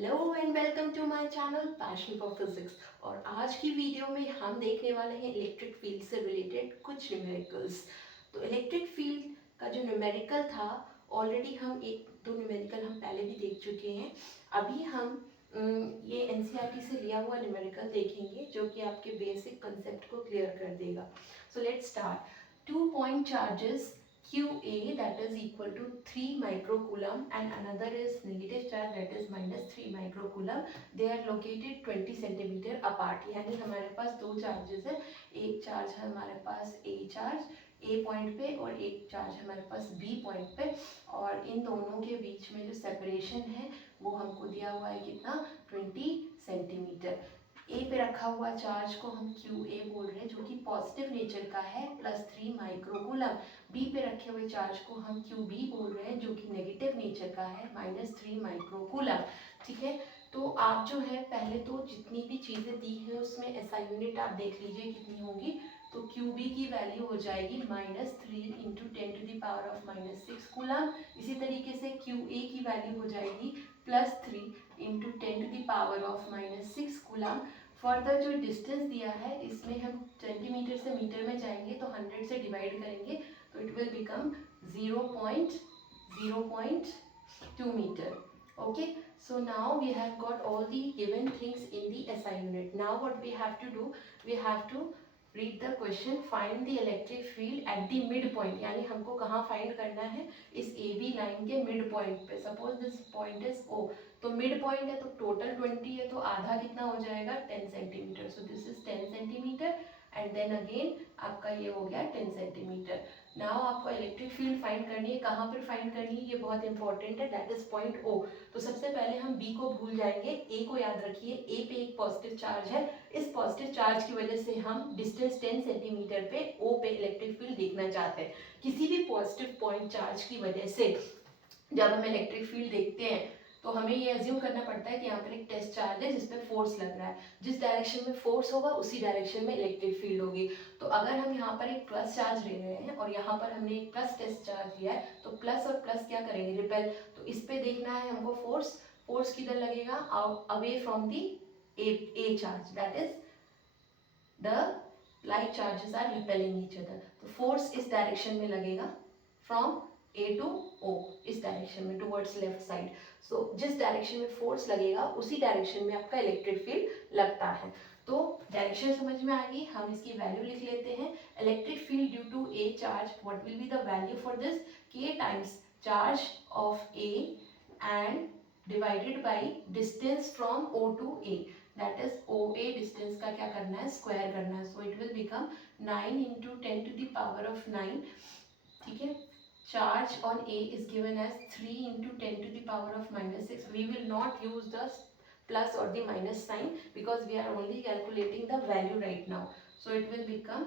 Hello and welcome to my channel passion for physics. और आज की वीडियो में हम देखने वाले हैं इलेक्ट्रिक फील्ड से रिलेटेड कुछ न्यूमेरिकल्स। तो इलेक्ट्रिक फील्ड का जो न्यूमेरिकल था, ऑलरेडी हम एक दो न्यूमेरिकल हम पहले भी देख चुके हैं। अभी हम ये एनसीईआरटी से लिया हुआ न्यूमेरिकल देखेंगे जो कि आपके बेसिक कंसेप्ट को क्लियर कर देगा। So let's start. 2 point charges QA that is equal to 3 microcoulomb and another is negative charge that is minus 3 microcoulomb. They are located 20 centimeter apart. यानी हमारे पास दो चार्जेस है, एक चार्ज है हमारे पास A चार्ज A पॉइंट पे और एक चार्ज हमारे पास B पॉइंट पे, और इन दोनों के बीच में जो सेपरेशन है वो हमको दिया हुआ है कितना, 20 सेंटीमीटर। ए पे रखा हुआ चार्ज को हम QA बोल रहे हैं जो कि पॉजिटिव नेचर का है, +3 माइक्रोकूलम। बी पे रखे हुए चार्ज को हम QB बोल रहे हैं जो कि नेगेटिव नेचर का है, -3 माइक्रोकूलम। ठीक है, तो आप जो है पहले तो जितनी भी चीज़ें दी हैं उसमें SI यूनिट आप देख लीजिए कितनी होंगी। तो QB की वैल्यू हो जाएगी -3 × 10⁻⁻6 कूलम। इसी तरीके से QA की वैल्यू हो जाएगी +3 × 10⁻⁻6 कूलम। फर्दर जो डिस्टेंस दिया है इसमें हम सेंटीमीटर से मीटर में जाएंगे तो 100 से डिवाइड करेंगे तो it will become 0.2 meter. Okay, so now we have got all the given things in the SI unit. Now what we have to do, we have to read the question. Find the electric field at the midpoint. यानी हमको कहाँ find करना है, इस AB line के mid point पे। Suppose this point is O, तो mid point है तो टोटल 20 है तो आधा कितना हो जाएगा, 10 centimetre. So this is 10 centimetre and then again आपका ये हो गया 10 सेंटीमीटर। नाउ आपको इलेक्ट्रिक फील्ड फाइंड करनी है। कहाँ पर फाइंड करनी है ये बहुत इंपॉर्टेंट है, दैट इज पॉइंट O। तो सबसे पहले हम B को भूल जाएंगे, A को याद रखिए। A पे एक पॉजिटिव चार्ज है, इस पॉजिटिव चार्ज की वजह से हम डिस्टेंस 10 सेंटीमीटर पे O पे इलेक्ट्रिक फील्ड देखना चाहते हैं। किसी भी पॉजिटिव पॉइंट चार्ज की वजह से जब हम इलेक्ट्रिक फील्ड देखते हैं तो हमें ये अज्यूम करना पड़ता है कि यहाँ पर एक टेस्ट चार्ज है जिसपे फोर्स लग रहा है। जिस डायरेक्शन में फोर्स होगा उसी डायरेक्शन में इलेक्ट्रिक फील्ड होगी। तो अगर हम यहाँ पर एक प्लस चार्ज ले रहे हैं और यहाँ पर हमने एक प्लस टेस्ट चार्ज लिया है तो प्लस और प्लस क्या करेंगे, रिपेल। तो इस पे देखना है हमको फोर्स। फोर्स किधर लगेगा, away from the A charge, that is the light charges are repelling each other. तो फोर्स इस डायरेक्शन में लगेगा, फ्रॉम A to O, इस डायरेक्शन में, टुवर्ड्स लेफ्ट साइड। सो जिस डायरेक्शन में फोर्स लगेगा उसी डायरेक्शन में आपका इलेक्ट्रिक फील्ड लगता है। तो डायरेक्शन समझ में आ गई, हम इसकी वैल्यू लिख लेते हैं। Electric field due to A charge, what will be the value for this, k times charge of A and divided by distance from O to A, that is OA distance का क्या करना है, square करना है। So it will become 9 × 10⁻⁹। ठीक है, charge on A is given as 3 × 10⁻⁻6. We will not use the plus or the minus sign because we are only calculating the value right now. So it will become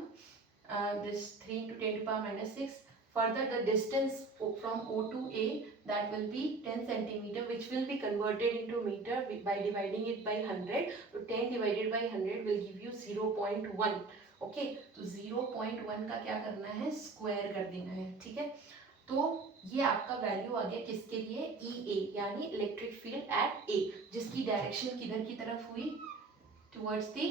this 3 × 10⁻⁻6. Further the distance from O to A, that will be 10 centimeter, which will be converted into meter by dividing it by 100. So 10 divided by 100 will give you 0.1. Okay, तो 0.1 का क्या करना है, square कर देना है। ठीक है, तो ये आपका वैल्यू आ गया किसके लिए, EA, यानी इलेक्ट्रिक फील्ड एट A, जिसकी डायरेक्शन किधर की तरफ हुई, towards the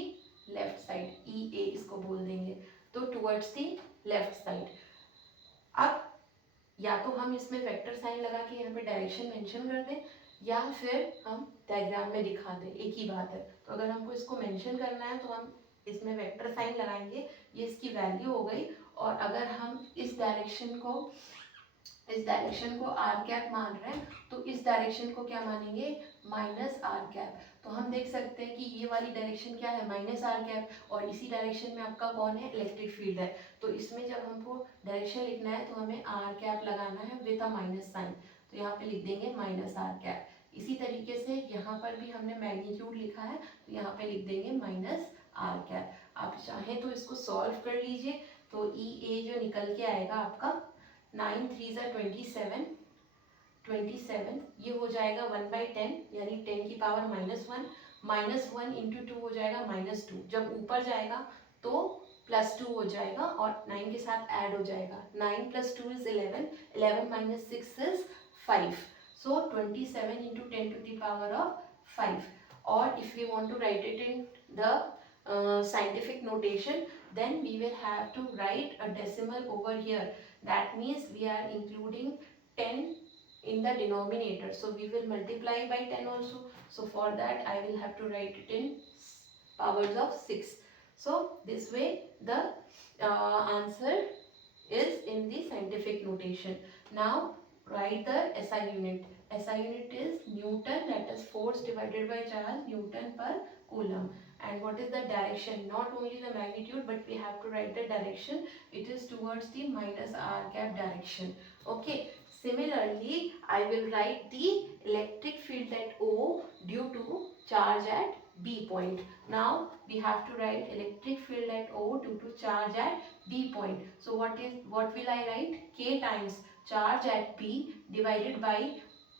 left side. EA इसको बोल देंगे, तो टुवर्ड्स दी लेफ्ट साइड। अब या तो हम इसमें वेक्टर साइन लगा के यहाँ पे डायरेक्शन मेंशन कर दें या फिर हम डायग्राम में दिखा दें, एक ही बात है। तो अगर हमको इसको मेंशन करना है तो हम इसमें वेक्टर साइन लगाएंगे, ये इसकी वैल्यू हो गई। और अगर हम इस डायरेक्शन को आर कैप मान रहे हैं तो इस डायरेक्शन को क्या मानेंगे, -r कैप। तो हम देख सकते हैं कि ये वाली डायरेक्शन क्या है, -r कैप, और इसी डायरेक्शन में आपका कौन है, इलेक्ट्रिक फील्ड है। तो इसमें जब हमको डायरेक्शन लिखना है तो हमें r कैप लगाना है विद अ माइनस साइन, तो यहाँ पे लिख देंगे -r कैप। इसी तरीके से यहाँ पर भी हमने मैग्नीट्यूड लिखा है तो यहाँ पे लिख देंगे -r कैप। आप चाहें तो इसको सॉल्व कर लीजिए, तो EA जो निकल के आएगा आपका 9 3 27, 27 ये हो जाएगा 1/10, यानी 10 की पावर -1, -1 × 2 हो जाएगा -2। जब ऊपर जाएगा तो +2 हो जाएगा और 9 के साथ ऐड हो जाएगा। 9 + 2 is 11, 11 - 6 is 5। So 27 × 10⁻⁷ 5. Or if we want to write it in the scientific notation, then we will have to write a decimal over here. That means we are including 10 in the denominator, so we will multiply by 10 also. So for that I will have to write it in powers of 6. So this way the answer is in the scientific notation. Now write the SI unit. SI unit is Newton, that is force divided by charge, Newton per coulomb. And what is the direction? Not only the magnitude, but we have to write the direction. It is towards the minus r cap direction. Okay. Similarly, I will write the electric field at O due to charge at B point. Now we have to write electric field at O due to charge at B point. So what will I write? K times charge at B divided by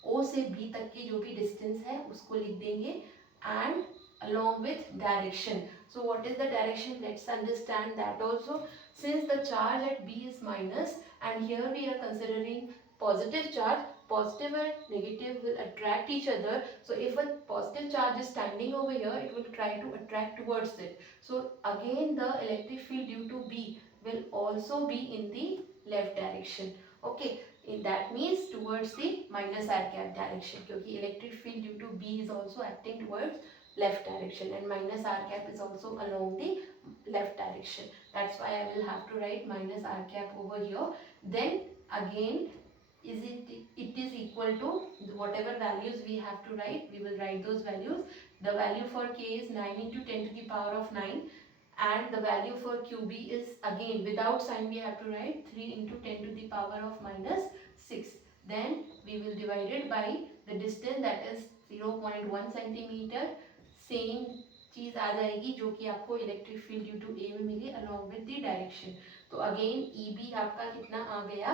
O से B तक की जो भी distance है उसको लिख देंगे and along with direction. So what is the direction? Let's understand that also. Since the charge at B is minus and here we are considering positive charge, positive and negative will attract each other. So if a positive charge is standing over here, it will try to attract towards it. So again the electric field due to B will also be in the left direction. Okay, that means towards the minus r cap direction, क्योंकि electric field due to B is also acting towards left direction and minus r cap is also along the left direction. That's why I will have to write minus r cap over here. Then again it is equal to whatever values we have to write, we will write those values. The value for K is 9 into 10 to the power of 9 and the value for QB is again without sign we have to write 3 into 10 to the power of minus 6. Then we will divide it by the distance, that is 0.1 centimeter. Same चीज आ जाएगी जो कि आपको electric field due to ए में मिली along with the direction. तो again EB आपका कितना आ गया?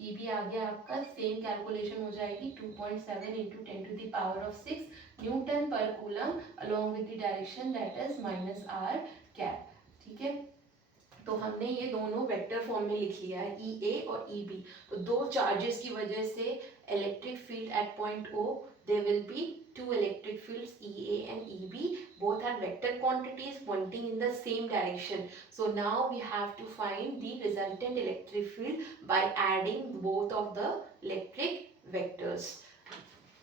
ईबी आ गया आपका, सेम कैलकुलेशन हो जाएगी 2.7 into 10 to the power of 6 newton पर coulomb along with the direction that is minus r cap. ठीक है, तो हमने ये दोनों वेक्टर फॉर्म में लिख लिया है ई ए और ई बी. तो दो चार्जेस की वजह से electric field at point O there will be two electric fields EA and EB. Both are vector quantities pointing in the same direction. So now we have to find the resultant electric field by adding both of the electric vectors.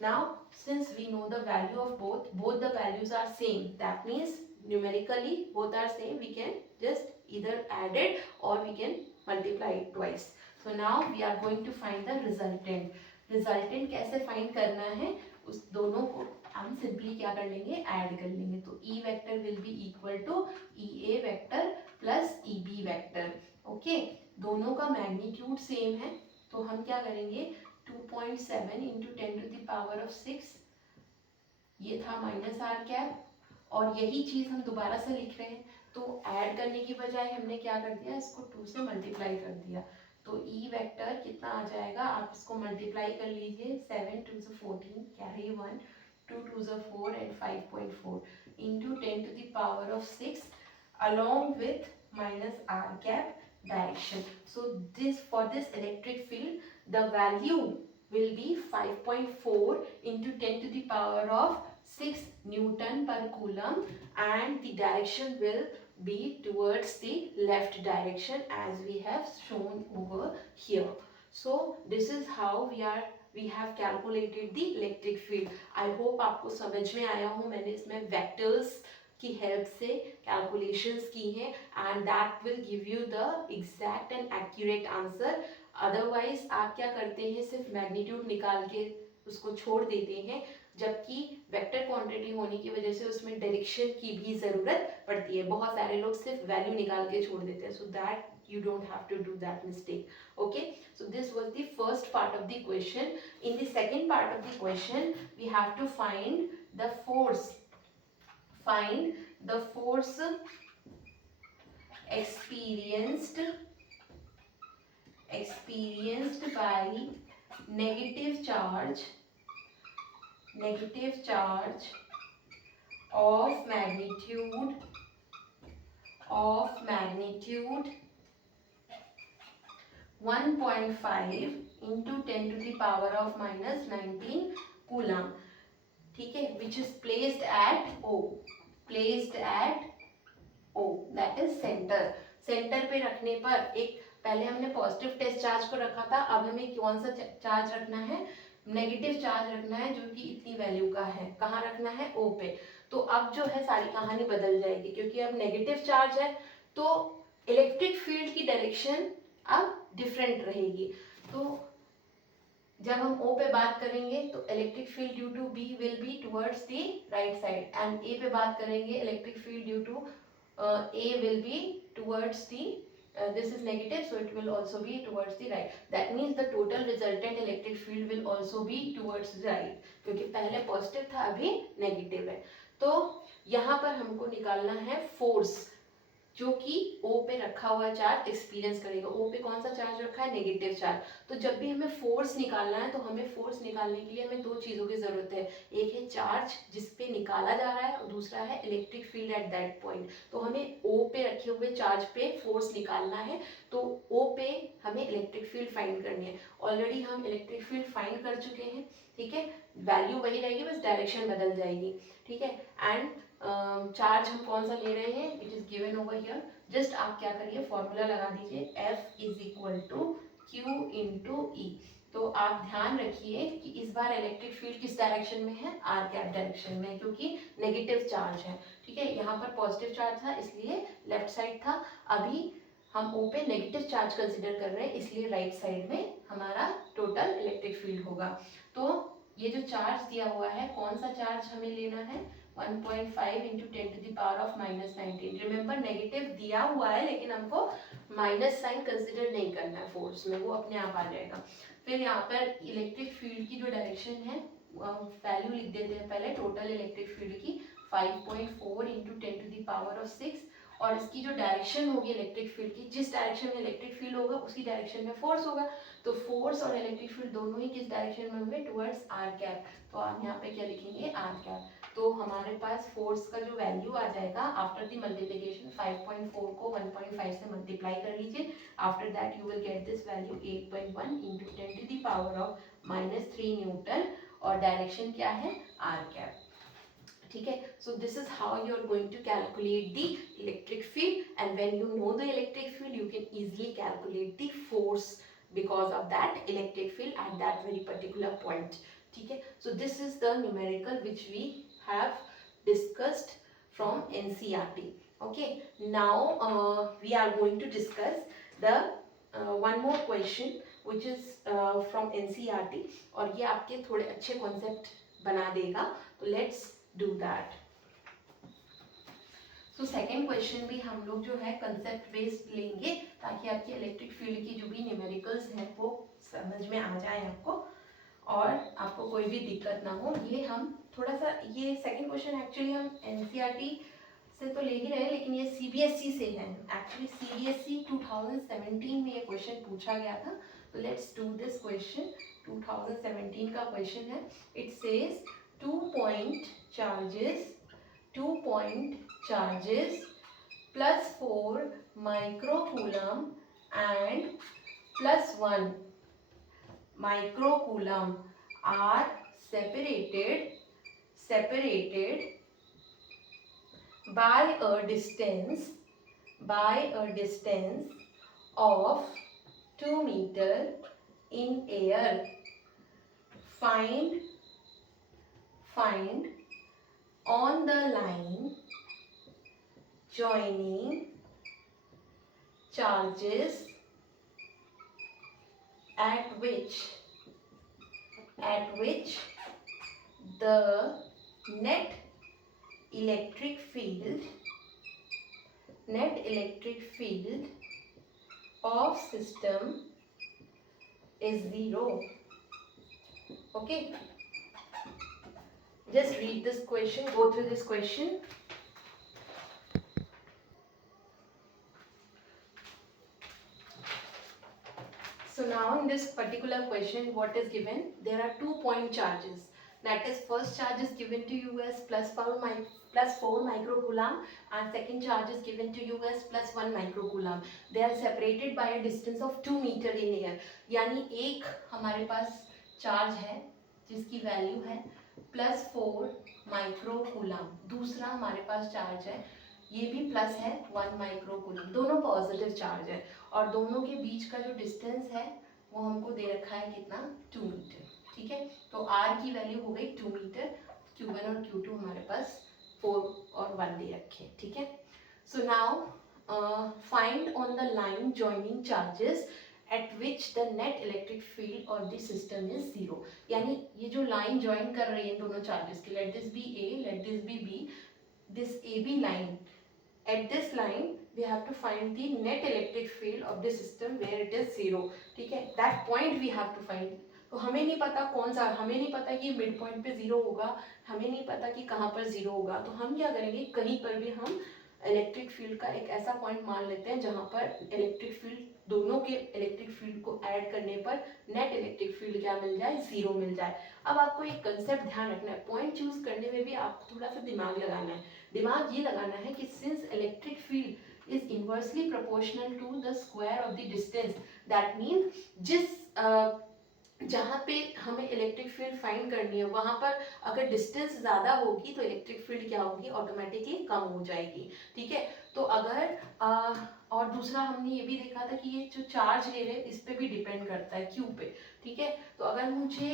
Now since we know the value of both the values are same, that means numerically both are same, we can just either add it or we can multiply it twice. So now we are going to find the resultant. Resultant कैसे find करना है, उस दोनों को हम simply क्या कर लेंगे, ऐड कर लेंगे. तो E vector will be equal to E A vector plus E B vector. Okay, दोनों का मैग्नीट्यूड सेम है तो हम क्या करेंगे 2.7 into 10 to the power of 6, ये था माइनस आर कैप और यही चीज हम दोबारा से लिख रहे हैं. तो ऐड करने की बजाय हमने क्या कर दिया, इसको 2 से मल्टीप्लाई कर दिया. तो ई वेक्टर कितना आ जाएगा, आप इसको मल्टीप्लाई कर लीजिए. 7 2 14 carry 1 2 2 4 and 5.4 into 10 to the power of 6 along with minus r cap direction. So this for this electric field the value will be 5.4 into 10 to the power of 6 Newton per coulomb and the direction will be towards the left direction as we have shown over here. So this is how we have calculated the electric field. I hope आपको समझ में आया हो. मैंने इसमें vectors की help से calculations की हैं and that will give you the exact and accurate answer. Otherwise आप क्या करते हैं, सिर्फ मैग्नीट्यूड निकाल के उसको छोड़ देते हैं, जबकि वेक्टर क्वांटिटी होने की वजह से उसमें डायरेक्शन की भी ज़रूरत पड़ती है. बहुत सारे लोग सिर्फ वैल्यू निकाल के छोड़ देते हैं. So that you don't have to do that mistake. Okay, so this was the first part of the question. In the second part of the question we have to find the force. Find the force experienced by negative charge of magnitude 1.5 into 10 to the power of minus 19 coulomb. ठीक है, which is placed at O, placed at O, that is centre. Centre पे रखने पर एक, पहले हमने positive test charge को रखा था, अब हमें कौन सा चार्ज रखना है, नेगेटिव चार्ज रखना है, जो कि इतनी वैल्यू का है। कहाँ रखना है, ओ पे। तो अब जो है सारी कहानी बदल जाएगी, क्योंकि अब नेगेटिव चार्ज है तो इलेक्ट्रिक फील्ड की डायरेक्शन अब डिफरेंट रहेगी। तो जब हम O पे बात करेंगे तो electric field due to B will be towards the right side, and A पे बात करेंगे electric field due to A will be towards the this is negative, so it will also be towards the right. That means the total resultant electric field will also be towards the right, क्योंकि पहले positive था अभी negative है। तो यहाँ पर हमको निकालना है फोर्स, जो कि O पे रखा हुआ चार्ज एक्सपीरियंस करेगा। O पे कौन सा चार्ज रखा है, नेगेटिव चार्ज। तो जब भी हमें फोर्स निकालना है तो हमें फोर्स निकालने के लिए हमें दो चीज़ों की ज़रूरत है, एक है चार्ज जिस पे निकाला जा रहा है और दूसरा है electric field at that point. तो हमें O पे रखे हुए चार्ज पे फोर्स निकालना है, तो O पे हमें इलेक्ट्रिक फील्ड फाइंड करनी है। ऑलरेडी हम इलेक्ट्रिक फील्ड फाइंड कर चुके हैं, ठीक है, वैल्यू वही रहेगी, बस डायरेक्शन बदल जाएगी, ठीक है। एंड चार्ज हम कौन सा ले रहे हैं, it is given over here. Just आप क्या करिए, फॉर्मूला लगा दीजिए, F is equal to Q into E. तो आप ध्यान रखिए कि इस बार इलेक्ट्रिक फील्ड किस डायरेक्शन में है, आर कैप डायरेक्शन में, क्योंकि नेगेटिव चार्ज है, ठीक है। यहाँ पर पॉजिटिव चार्ज था इसलिए लेफ्ट साइड था, अभी हम O पे नेगेटिव चार्ज कंसिडर कर रहे हैं इसलिए राइट साइड में हमारा टोटल इलेक्ट्रिक फील्ड होगा। तो ये जो चार्ज दिया हुआ है, कौन सा चार्ज हमें लेना है, 1.5 into 10 to the power of -19। Remember negative दिया हुआ है लेकिन हमको माइनस साइन कंसिडर नहीं करना है फोर्स में, वो अपने आप आ जाएगा। फिर यहाँ पर इलेक्ट्रिक फील्ड की जो डायरेक्शन है वैल्यू लिख देते हैं पहले, टोटल इलेक्ट्रिक फील्ड की 5.4 into 10 to the power of 6, और इसकी जो डायरेक्शन होगी इलेक्ट्रिक फील्ड की, जिस डायरेक्शन में इलेक्ट्रिक फील्ड होगा उसी डायरेक्शन में फोर्स होगा। तो फोर्स और इलेक्ट्रिक फील्ड दोनों ही किस डायरेक्शन में होंगे, टुवर्ड्स आर कैप। तो आप यहाँ पे क्या लिखेंगे, आर कैप। तो हमारे पास फोर्स का जो वैल्यू आ जाएगा आफ्टर द मल्टीप्लिकेशन, 5.4 को 1.5 से मल्टीप्लाई कर लीजिए, after that you will get this value 8.1 into 10 to the power of -3 newton, और डायरेक्शन क्या है, आर कैप, ठीक है। So this is how you are going to calculate the electric field, and when you know the electric field you can easily calculate the force because of that electric field at that very particular point, ठीक है। So this is the numerical which we have discussed from NCERT. Okay, now we are going to discuss the one more question which is from NCERT, और ये आपके थोड़े अच्छे concept बना देगा, तो let's do that. तो सेकेंड क्वेश्चन भी हम लोग जो है कंसेप्ट बेस्ड लेंगे, ताकि आपकी इलेक्ट्रिक फील्ड की जो भी न्यूमेरिकल्स हैं वो समझ में आ जाए आपको, और आपको कोई भी दिक्कत ना हो। ये हम थोड़ा सा, ये सेकेंड क्वेश्चन एक्चुअली हम NCERT से तो ले ही रहे हैं, लेकिन ये CBSE से है। एक्चुअली CBSE 2017 में ये क्वेश्चन पूछा गया था। तो लेट्स डू दिस क्वेश्चन। 2017 का क्वेश्चन है। It says 2 point charges plus 4 microcoulomb and plus 1 microcoulomb are separated by a distance of 2 meter in air. Find on the line joining charges at which the net electric field of system is 0. Okay, just read this question, go through this question. So now in this particular question, what is given? There are 2 point charges. That is, first charge is given to you as plus 4 microcoulomb, and second charge is given to you as plus 1 microcoulomb. They are separated by a distance of 2 meter in air. यानी एक हमारे पास charge है जिसकी value है +4 microcoulomb. दूसरा हमारे पास charge है, ये भी प्लस है 1 माइक्रोकूलम, दोनों पॉजिटिव चार्ज है और दोनों के बीच का जो डिस्टेंस है वो हमको दे रखा है कितना, 2 मीटर। ठीक है, तो r की वैल्यू हो गई 2 मीटर, q1 और q2 हमारे पास 4 और 1 दे रखे हैं। ठीक है, so now find on the line joining charges eight which the net electric field of the system is 0। यानी ये जो लाइन ज्वाइन कर रही है दोनों चार्जेस की, let this be a, let this be b, this AB line, at this line we have to find the net electric field of the system where it is 0। ठीक है, that point we have to find। तो हमें नहीं पता कौन सा, हमें नहीं पता कि मिड पॉइंट पे 0 होगा, हमें नहीं पता कि कहाँ पर 0 होगा, तो हम क्या करेंगे, कहीं पर भी हम इलेक्ट्रिक फील्ड का एक ऐसा पॉइंट मान लेते हैं जहाँ पर इलेक्ट्रिक फील्ड, दोनों के इलेक्ट्रिक फील्ड को ऐड करने पर नेट इलेक्ट्रिक फील्ड क्या मिल जाए, 0 मिल जाए। अब आपको एक कंसेप्ट ध्यान रखना है, पॉइंट चूज करने में भी आपको थोड़ा सा दिमाग लगाना है। दिमाग ये लगाना है कि since electric field is inversely proportional to the square of the distance, that mean जिस जहाँ पे हमें इलेक्ट्रिक फील्ड फाइंड करनी है वहाँ पर अगर डिस्टेंस ज़्यादा होगी तो इलेक्ट्रिक फील्ड क्या होगी, ऑटोमेटिकली कम हो जाएगी। ठीक है, तो अगर और दूसरा हमने ये भी देखा था कि ये जो चार्ज ले रहे हैं इस पे भी डिपेंड करता है, क्यू पे। ठीक है, तो अगर मुझे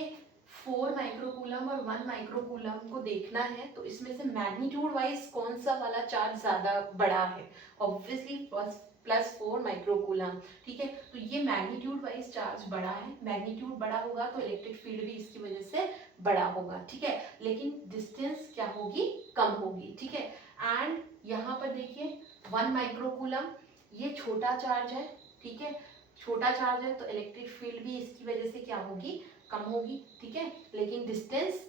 4 माइक्रोकूलम और 1 माइक्रोकूलम को देखना है तो इसमें से मैग्नीट्यूड वाइज कौन सा वाला चार्ज ज़्यादा बड़ा है, ऑब्वियसली +4 माइक्रोकूलम। ठीक है, तो ये मैग्नीट्यूड वाइज चार्ज बड़ा है, मैग्नीट्यूड बड़ा होगा तो इलेक्ट्रिक फील्ड भी इसकी वजह से बड़ा होगा। ठीक है, लेकिन डिस्टेंस क्या होगी, कम होगी। ठीक है, एंड यहाँ पर देखिए 1 माइक्रोकूलम, ये छोटा चार्ज है। ठीक है, छोटा चार्ज है तो इलेक्ट्रिक फील्ड भी इसकी वजह से क्या होगी, कम होगी। ठीक है, लेकिन डिस्टेंस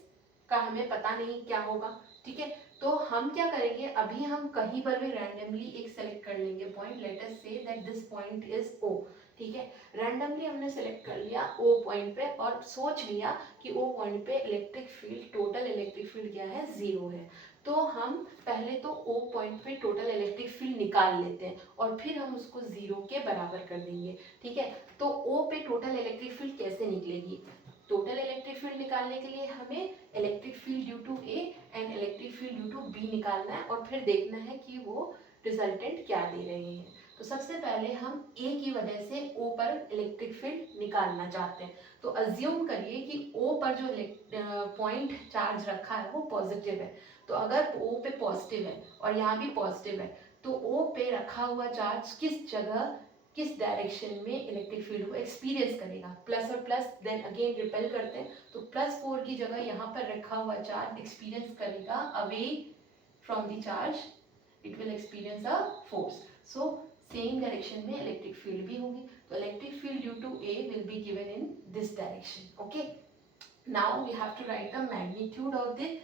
का हमें पता नहीं क्या होगा। ठीक है, तो हम क्या करेंगे, अभी हम कहीं पर भी रैंडमली एक सेलेक्ट कर लेंगे point, let us say that this point is O। ठीक है, रैंडमली हमने सेलेक्ट कर लिया O पॉइंट पे और सोच लिया कि O पॉइंट पे electric field, total electric field क्या है, 0 है। तो हम पहले तो O पॉइंट पे टोटल इलेक्ट्रिक फील्ड निकाल लेते हैं और फिर हम उसको 0 के बराबर कर देंगे। ठीक है, तो O पे टोटल इलेक्ट्रिक फील्ड कैसे निकलेगी, टोटल इलेक्ट्रिक फील्ड निकालने के लिए हमें electric field due to A and electric field due to B निकालना है और फिर देखना है कि वो रिजल्टेंट क्या दे रहे हैं। तो सबसे पहले हम ए की वजह से ओ पर इलेक्ट्रिक फील्ड निकालना चाहते हैं, तो अज्यूम करिए कि ओ पर जो पॉइंट चार्ज रखा है वो पॉजिटिव है। तो अगर ओ पे पॉजिटिव है और यहाँ भी पॉजिटिव है तो ओ पे रखा हुआ चार्ज किस जगह, किस डायरेक्शन में इलेक्ट्रिक फील्ड को एक्सपीरियंस करेगा, प्लस और प्लस देन अगेन रिपेल करते हैं, तो +4 की जगह यहाँ पर रखा हुआ चार्ज एक्सपीरियंस करेगा away from the charge, it will experience a force. So same direction में इलेक्ट्रिक फील्ड भी होगी, तो electric field due to A will be given in this direction. Okay, now we have to write the magnitude of the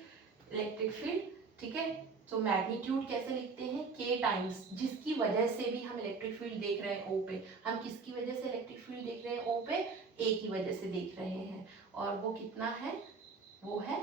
electric field. ठीक है, तो magnitude कैसे लिखते हैं, k टाइम्स जिसकी वजह से भी हम इलेक्ट्रिक फील्ड देख रहे हैं O पे, हम किसकी वजह से इलेक्ट्रिक फील्ड देख रहे हैं O पे, A की वजह से देख रहे हैं, और वो कितना है, वो है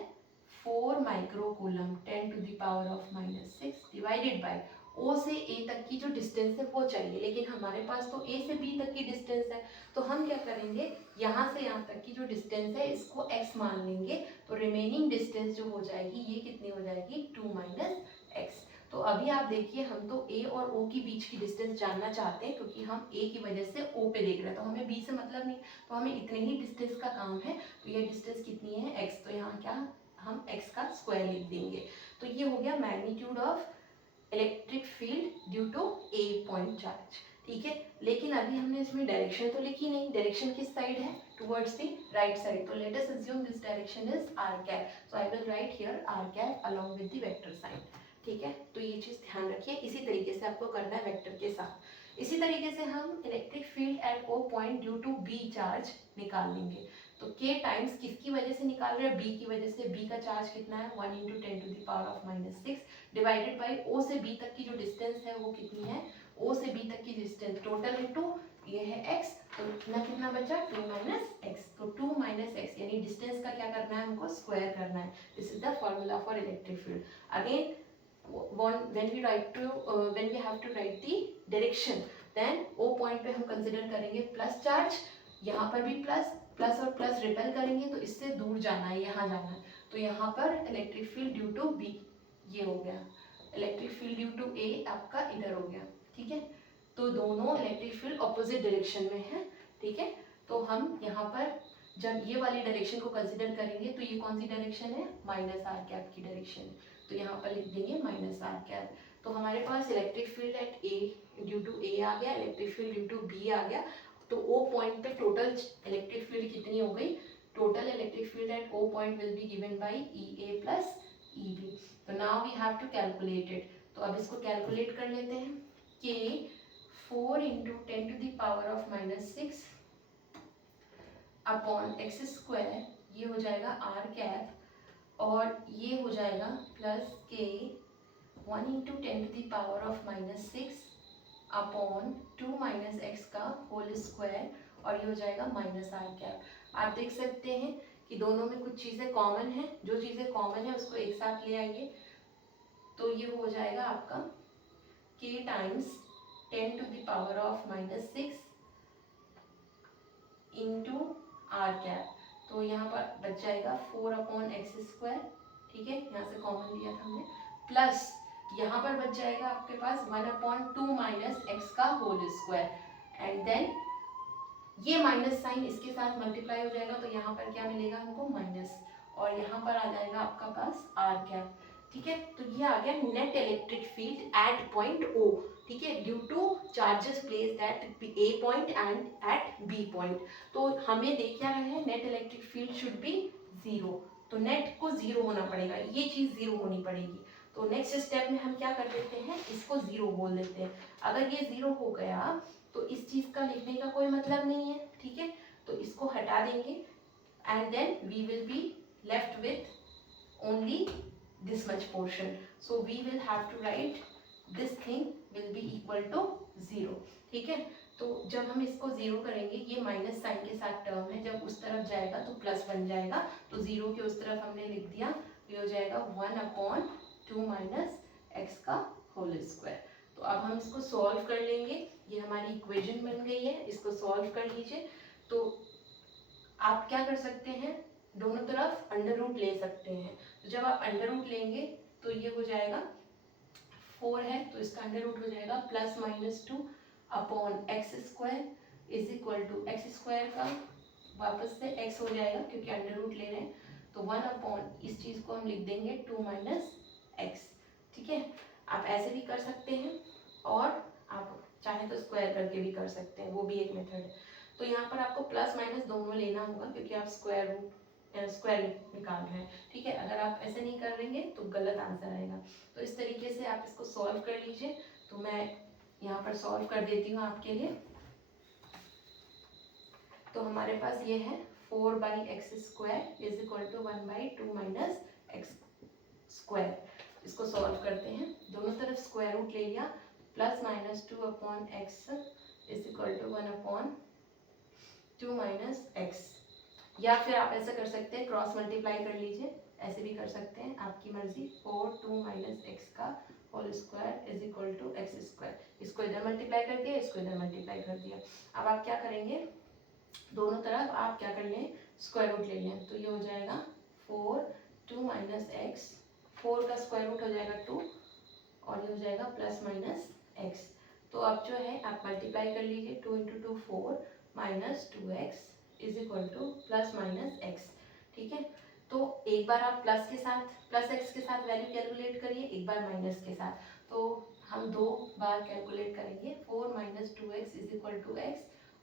4 microcoulomb 10 to the power of -6 divided by O से A तक की जो डिस्टेंस है वो चाहिए, लेकिन हमारे पास तो A से B तक की डिस्टेंस है, तो हम क्या करेंगे, यहाँ से यहाँ तक की जो डिस्टेंस है इसको x मान लेंगे, तो रिमेनिंग डिस्टेंस जो हो जाएगी ये कितनी हो जाएगी, 2 - x। तो अभी आप देखिए हम तो A और O की बीच की डिस्टेंस जानना चाहते हैं क्योंकि हम A की वजह से O पे देख रहे हैं, तो हमें B से मतलब नहीं, तो हमें इतने ही डिस्टेंस का काम है, तो ये डिस्टेंस कितनी है, x, तो यहाँ क्या हम x का स्क्वायर लिख देंगे। तो ये हो गया magnitude of electric field due to A point charge. ठीक है, लेकिन अभी हमने इसमें डायरेक्शन तो लिखी नहीं, डायरेक्शन किस साइड है, टुवर्ड्स द राइट साइड, तो let us assume this direction is r cap, so I will write here r cap along with the vector sign. ठीक है, तो ये चीज़ ध्यान रखिए, इसी तरीके से आपको करना है वेक्टर के साथ। इसी तरीके से हम electric field at O point due to B charge निकाल लेंगे, तो k टाइम्स किसकी वजह से निकाल रहे हैं, B की वजह से। B का चार्ज कितना है, 1 × 10 to the power of -6 divided by O से B तक की जो डिस्टेंस है वो कितनी है, O से B तक की डिस्टेंस टोटल इनटू ये है x, तो इतना कितना बचा, 2 - x, तो 2 - x यानी डिस्टेंस का क्या करना है, हमको स्क्वायर करना है। This is the formula for electric field. Again when we have to write the direction, then O point पे हम कंसिडर करेंगे प्लस चार्ज, यहाँ पर भी प्लस, प्लस और प्लस रिपेल करेंगे तो इससे दूर जाना है, यहाँ जाना है, तो यहाँ पर electric field due to B ये हो गया, electric field due to A आपका इधर हो गया, ठीक है। तो दोनों इलेक्ट्रिक फील्ड ऑपोजिट डायरेक्शन में है, ठीक है। तो हम यहाँ पर जब ये वाली डायरेक्शन को कंसिडर करेंगे तो ये कौन सी डायरेक्शन है, माइनस आर कैप की डायरेक्शन, तो यहाँ पर लिख देंगे माइनस आर कैप। तो हमारे पास electric field at A due to A आ गया, electric field due to B आ गया। तो ओ पॉइंट पे टोटल इलेक्ट्रिक फील्ड कितनी हो गई, total electric field at O point will be given by E A plus E B. तो now we have to calculate it, तो अब इसको कैलकुलेट कर लेते हैं कि 4 into 10 to the power of -6 upon x square, ये हो जाएगा आर कैप, और ये हो जाएगा plus K 1 into 10 to the power of -6 upon 2 minus x का होल स्क्वायर, और ये हो जाएगा माइनस आर कैप। आप देख सकते हैं कि दोनों में कुछ चीज़ें कॉमन हैं, जो चीज़ें कॉमन है उसको एक साथ ले आइए, तो ये हो जाएगा आपका k times 10 to the power of -6 into r cap, तो यहाँ पर बच जाएगा 4 अपॉन एक्स स्क्वायर, ठीक है, यहाँ से कॉमन लिया था हमने, प्लस यहाँ पर बच जाएगा आपके पास 1/2 माइनस एक्स का होल स्क्वायर, एंड देन ये माइनस साइन इसके साथ मल्टीप्लाई हो जाएगा, तो यहाँ पर क्या मिलेगा हमको माइनस, और यहाँ पर आ जाएगा आपका पास आर कैप, ठीक है। तो ये आ गया net electric field at point O, ठीक है, due to charges placed at A point and at B point. तो हमें देख क्या रहे हैं, net electric field should be zero, तो नेट को जीरो होना पड़ेगा, ये चीज़ जीरो होनी पड़ेगी। तो नेक्स्ट स्टेप में हम क्या कर देते हैं, इसको जीरो बोल देते हैं। अगर ये जीरो हो गया तो इस चीज़ का लिखने का कोई मतलब नहीं है, ठीक है, तो इसको हटा देंगे, and then we will be left with only this much portion, so we will have to write this thing will be equal to 0, ठीक है। तो जब हम इसको जीरो करेंगे, ये माइनस साइन के साथ टर्म है, जब उस तरफ जाएगा तो प्लस बन जाएगा, तो जीरो के उस तरफ हमने लिख दिया, ये हो जाएगा 1/2 माइनस एक्स का होल स्क्वायर। तो अब हम इसको सॉल्व कर लेंगे, ये हमारी इक्वेशन बन गई है, इसको सॉल्व कर लीजिए। तो आप क्या कर सकते हैं, दोनों तरफ अंडर रूट ले सकते हैं, तो जब आप अंडर रूट लेंगे तो ये हो जाएगा 4 है, तो इसका अंडर रूट हो जाएगा +-2 upon x square is equal to x square का वापस से x हो जाएगा क्योंकि अंडर रूट ले रहे हैं, तो 1 अपॉन इस चीज़ को हम लिख देंगे 2 माइनस एक्स, ठीक है। आप ऐसे भी कर सकते हैं और आप चाहे तो स्क्वायर करके भी कर सकते हैं, वो भी एक मेथड है। तो यहाँ पर आपको प्लस माइनस दोनों लेना होगा क्योंकि आप स्क्वायर निकाल रहे हैं, ठीक है। अगर आप ऐसे नहीं कर देंगे तो गलत आंसर आएगा। तो इस तरीके से आप इसको सॉल्व कर लीजिए। तो मैं यहाँ पर सॉल्व कर देती हूँ आपके लिए। तो हमारे पास ये है 4/x² is equal to 1/2 minus x square. इसको सॉल्व करते हैं, दोनों तरफ स्क्वायर रूट ले लिया, +-2 upon x is equal to 1/2 minus x, या फिर आप ऐसा कर सकते हैं क्रॉस मल्टीप्लाई कर लीजिए, ऐसे भी कर सकते हैं, आपकी मर्जी। 4 माइनस एक्स का whole square is equal to x square, इसको इधर मल्टीप्लाई कर दिया, इसको इधर मल्टीप्लाई कर दिया। अब आप क्या करेंगे, दोनों तरफ आप क्या कर लें, स्क्वायर रूट ले लें, तो ये हो जाएगा 4 माइनस एक्स, 4 का स्क्वायर रूट हो जाएगा 2 और ये हो जाएगा +-x। तो अब जो है आप मल्टीप्लाई कर लीजिए, 2 × 2 4 minus 2x is equal to +-x, ठीक है। तो एक बार आप प्लस के साथ +x के साथ वैल्यू कैलकुलेट करिए, एक बार माइनस के साथ, तो हम 2 बार कैलकुलेट करेंगे। 4 minus 2x is equal to x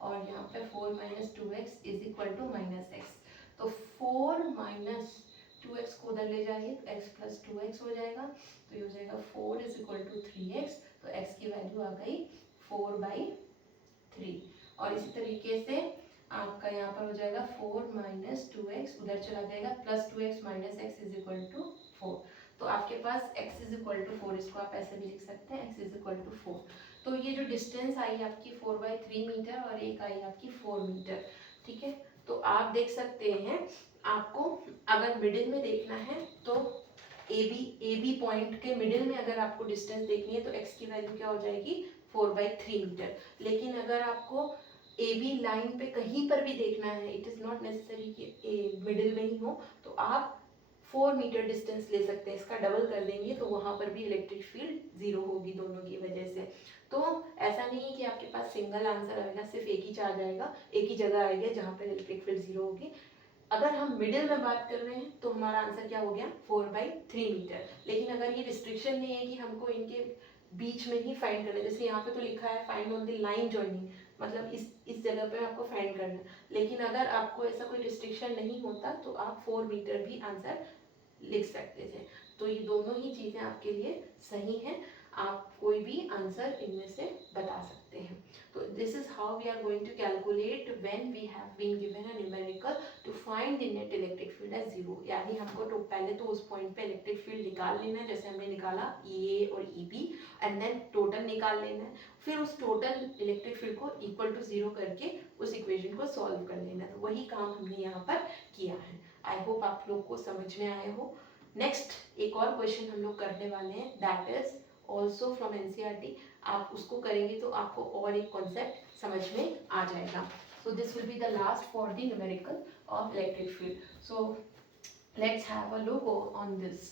और यहाँ पे 4 minus 2x is equal to -x। तो 4 माइनस 2x को उधर ले जाइए तो x + 2x हो जाएगा, तो ये हो जाएगा 4 इज इक्वल टू 3x, तो x की वैल्यू आ गई 4/3। और इसी तरीके से आपका यहाँ पर हो जाएगा 4 माइनस 2x, उधर चला जाएगा +2x minus x is equal to 4। तो आपके पास x इज इक्वल टू 4, इसको आप ऐसे भी लिख सकते हैं, x इज इक्वल टू 4। तो ये जो डिस्टेंस आई आपकी 4/3 मीटर और एक आई आपकी 4 मीटर, ठीक है। तो आप देख सकते हैं, आपको अगर मिडिल में देखना है तो ए बी पॉइंट के मिडिल में अगर आपको डिस्टेंस देखनी है तो x की वैल्यू क्या हो जाएगी 4/3 मीटर। लेकिन अगर आपको ए बी लाइन पे कहीं पर भी देखना है, इट इज़ नॉट नेसेसरी कि ए मिडिल में ही हो, तो आप 4 मीटर डिस्टेंस ले सकते हैं, इसका डबल कर देंगे तो वहाँ पर भी इलेक्ट्रिक फील्ड ज़ीरो होगी दोनों की वजह से। तो ऐसा नहीं है कि आपके पास सिंगल आंसर आएगा, सिर्फ एक ही चार्ज आएगा, एक ही जगह आएगा जहाँ पर इलेक्ट्रिक फील्ड ज़ीरो होगी। अगर हम मिडिल में बात कर रहे हैं तो हमारा आंसर क्या हो गया 4/3 मीटर। लेकिन अगर ये रिस्ट्रिक्शन नहीं है कि हमको इनके बीच में ही फाइंड करना है, जैसे यहाँ पे तो लिखा है find on the line joining, मतलब इस जगह पे आपको फाइंड करना है। लेकिन अगर आपको ऐसा कोई रिस्ट्रिक्शन नहीं होता तो आप 4 मीटर भी आंसर लिख सकते थे। तो ये दोनों ही चीज़ें आपके लिए सही हैं, आप कोई भी आंसर इनमें से बता सकते हैं। तो this is how we are going to calculate when we have been given a numerical to find the net electric field as zero. यानी हमको तो पहले तो उस पॉइंट पे इलेक्ट्रिक फील्ड निकाल लेना है, जैसे हमने निकाला ए और E B, and then total निकाल लेना है, फिर उस टोटल इलेक्ट्रिक फील्ड को इक्वल टू जीरो करके उस इक्वेशन को सॉल्व कर लेना है। तो वही काम हमने यहाँ पर किया है। आई होप आप लोग को समझ में आए हो। नेक्स्ट एक और क्वेश्चन हम लोग करने वाले हैं, that is also from NCERT. आप उसको करेंगे तो आपको और एक कॉन्सेप्ट समझ में आ जाएगा। So this will be the last for the numerical of electric field. So let's have a look on this.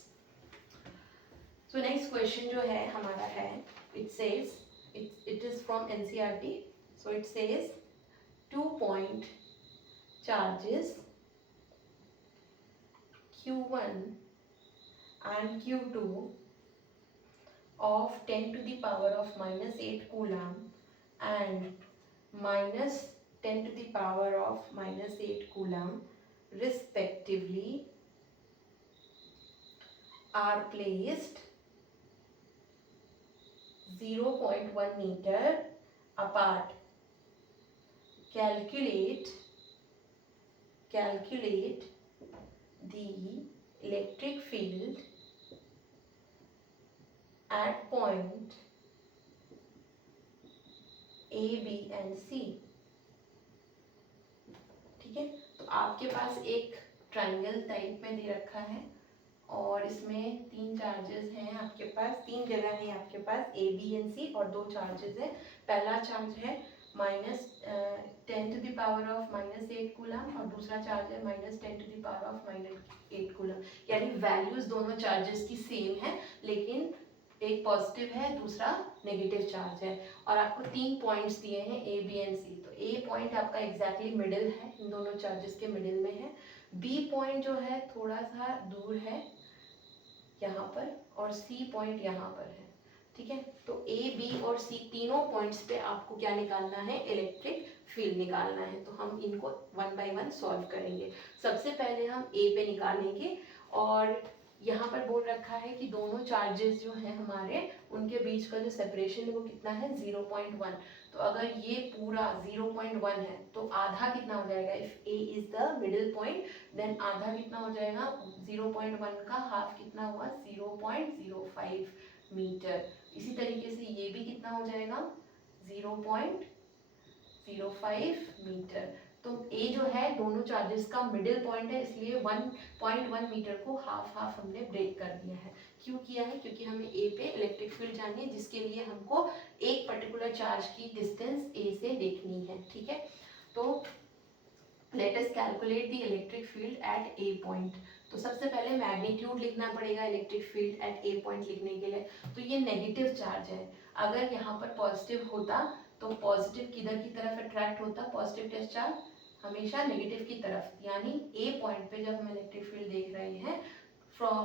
So next question जो है हमारा है, it says it is from NCERT. So it says 2 point charges Q1 and Q2 of 10 to the power of minus 8 coulomb and minus 10 to the power of minus 8 coulomb respectively are placed 0.1 meter apart. Calculate the electric field at point A, B and C. ठीक है, तो आपके पास एक triangle type में दे रखा है और इसमें 3 चार्जेस हैं आपके पास, 3 जगह है आपके पास A, B and C और 2 चार्जेस है। पहला चार्ज है -10 to the power of -8 coulomb और दूसरा चार्ज है -10 to the power of -8 coulomb. यानी वैल्यूज दोनों चार्जेस की सेम है, लेकिन एक पॉजिटिव है दूसरा नेगेटिव चार्ज है, और आपको 3 पॉइंट्स दिए हैं A, B and C। तो A पॉइंट आपका एग्जैक्टली मिडिल है, इन दोनों चार्जेस के मिडिल में है। B पॉइंट जो है थोड़ा सा दूर है यहाँ पर, और C पॉइंट यहाँ पर है। ठीक है, तो A, B और C तीनों पॉइंट्स पे आपको क्या निकालना है, इलेक्ट्रिक फील्ड निकालना है। तो हम इनको 1 by 1 सॉल्व करेंगे। सबसे पहले हम A पे निकालेंगे, और यहाँ पर बोल रखा है कि दोनों चार्जेस जो हैं हमारे, उनके बीच का जो सेपरेशन है वो कितना है 0.1। तो अगर ये पूरा 0.1 है तो आधा कितना हो जाएगा, if A is the middle point then आधा कितना हो जाएगा, 0.1 का हाफ कितना हुआ 0.05 मीटर। इसी तरीके से ये भी कितना हो जाएगा 0.05 मीटर। तो A जो है दोनों चार्जेस का मिडिल पॉइंट है, इसलिए 1.1 मीटर को हाफ हाफ हमने ब्रेक कर दिया है। क्यों किया है, क्योंकि हमें A पे इलेक्ट्रिक फील्ड जाननी है, जिसके लिए हमको एक पर्टिकुलर चार्ज की डिस्टेंस A से देखनी है। ठीक है, तो let us calculate the electric field eight A point. तो सबसे पहले मैग्नीट्यूड लिखना पड़ेगा electric field eight A point लिखने के लिए। तो ये नेगेटिव चार्ज है, अगर यहाँ पर पॉजिटिव होता तो पॉजिटिव किधर की तरफ अट्रैक्ट होता, पॉजिटिव टेस्ट चार्ज हमेशा नेगेटिव की तरफ, यानी A पॉइंट पे जब हम इलेक्ट्रिक फील्ड देख रहे हैं from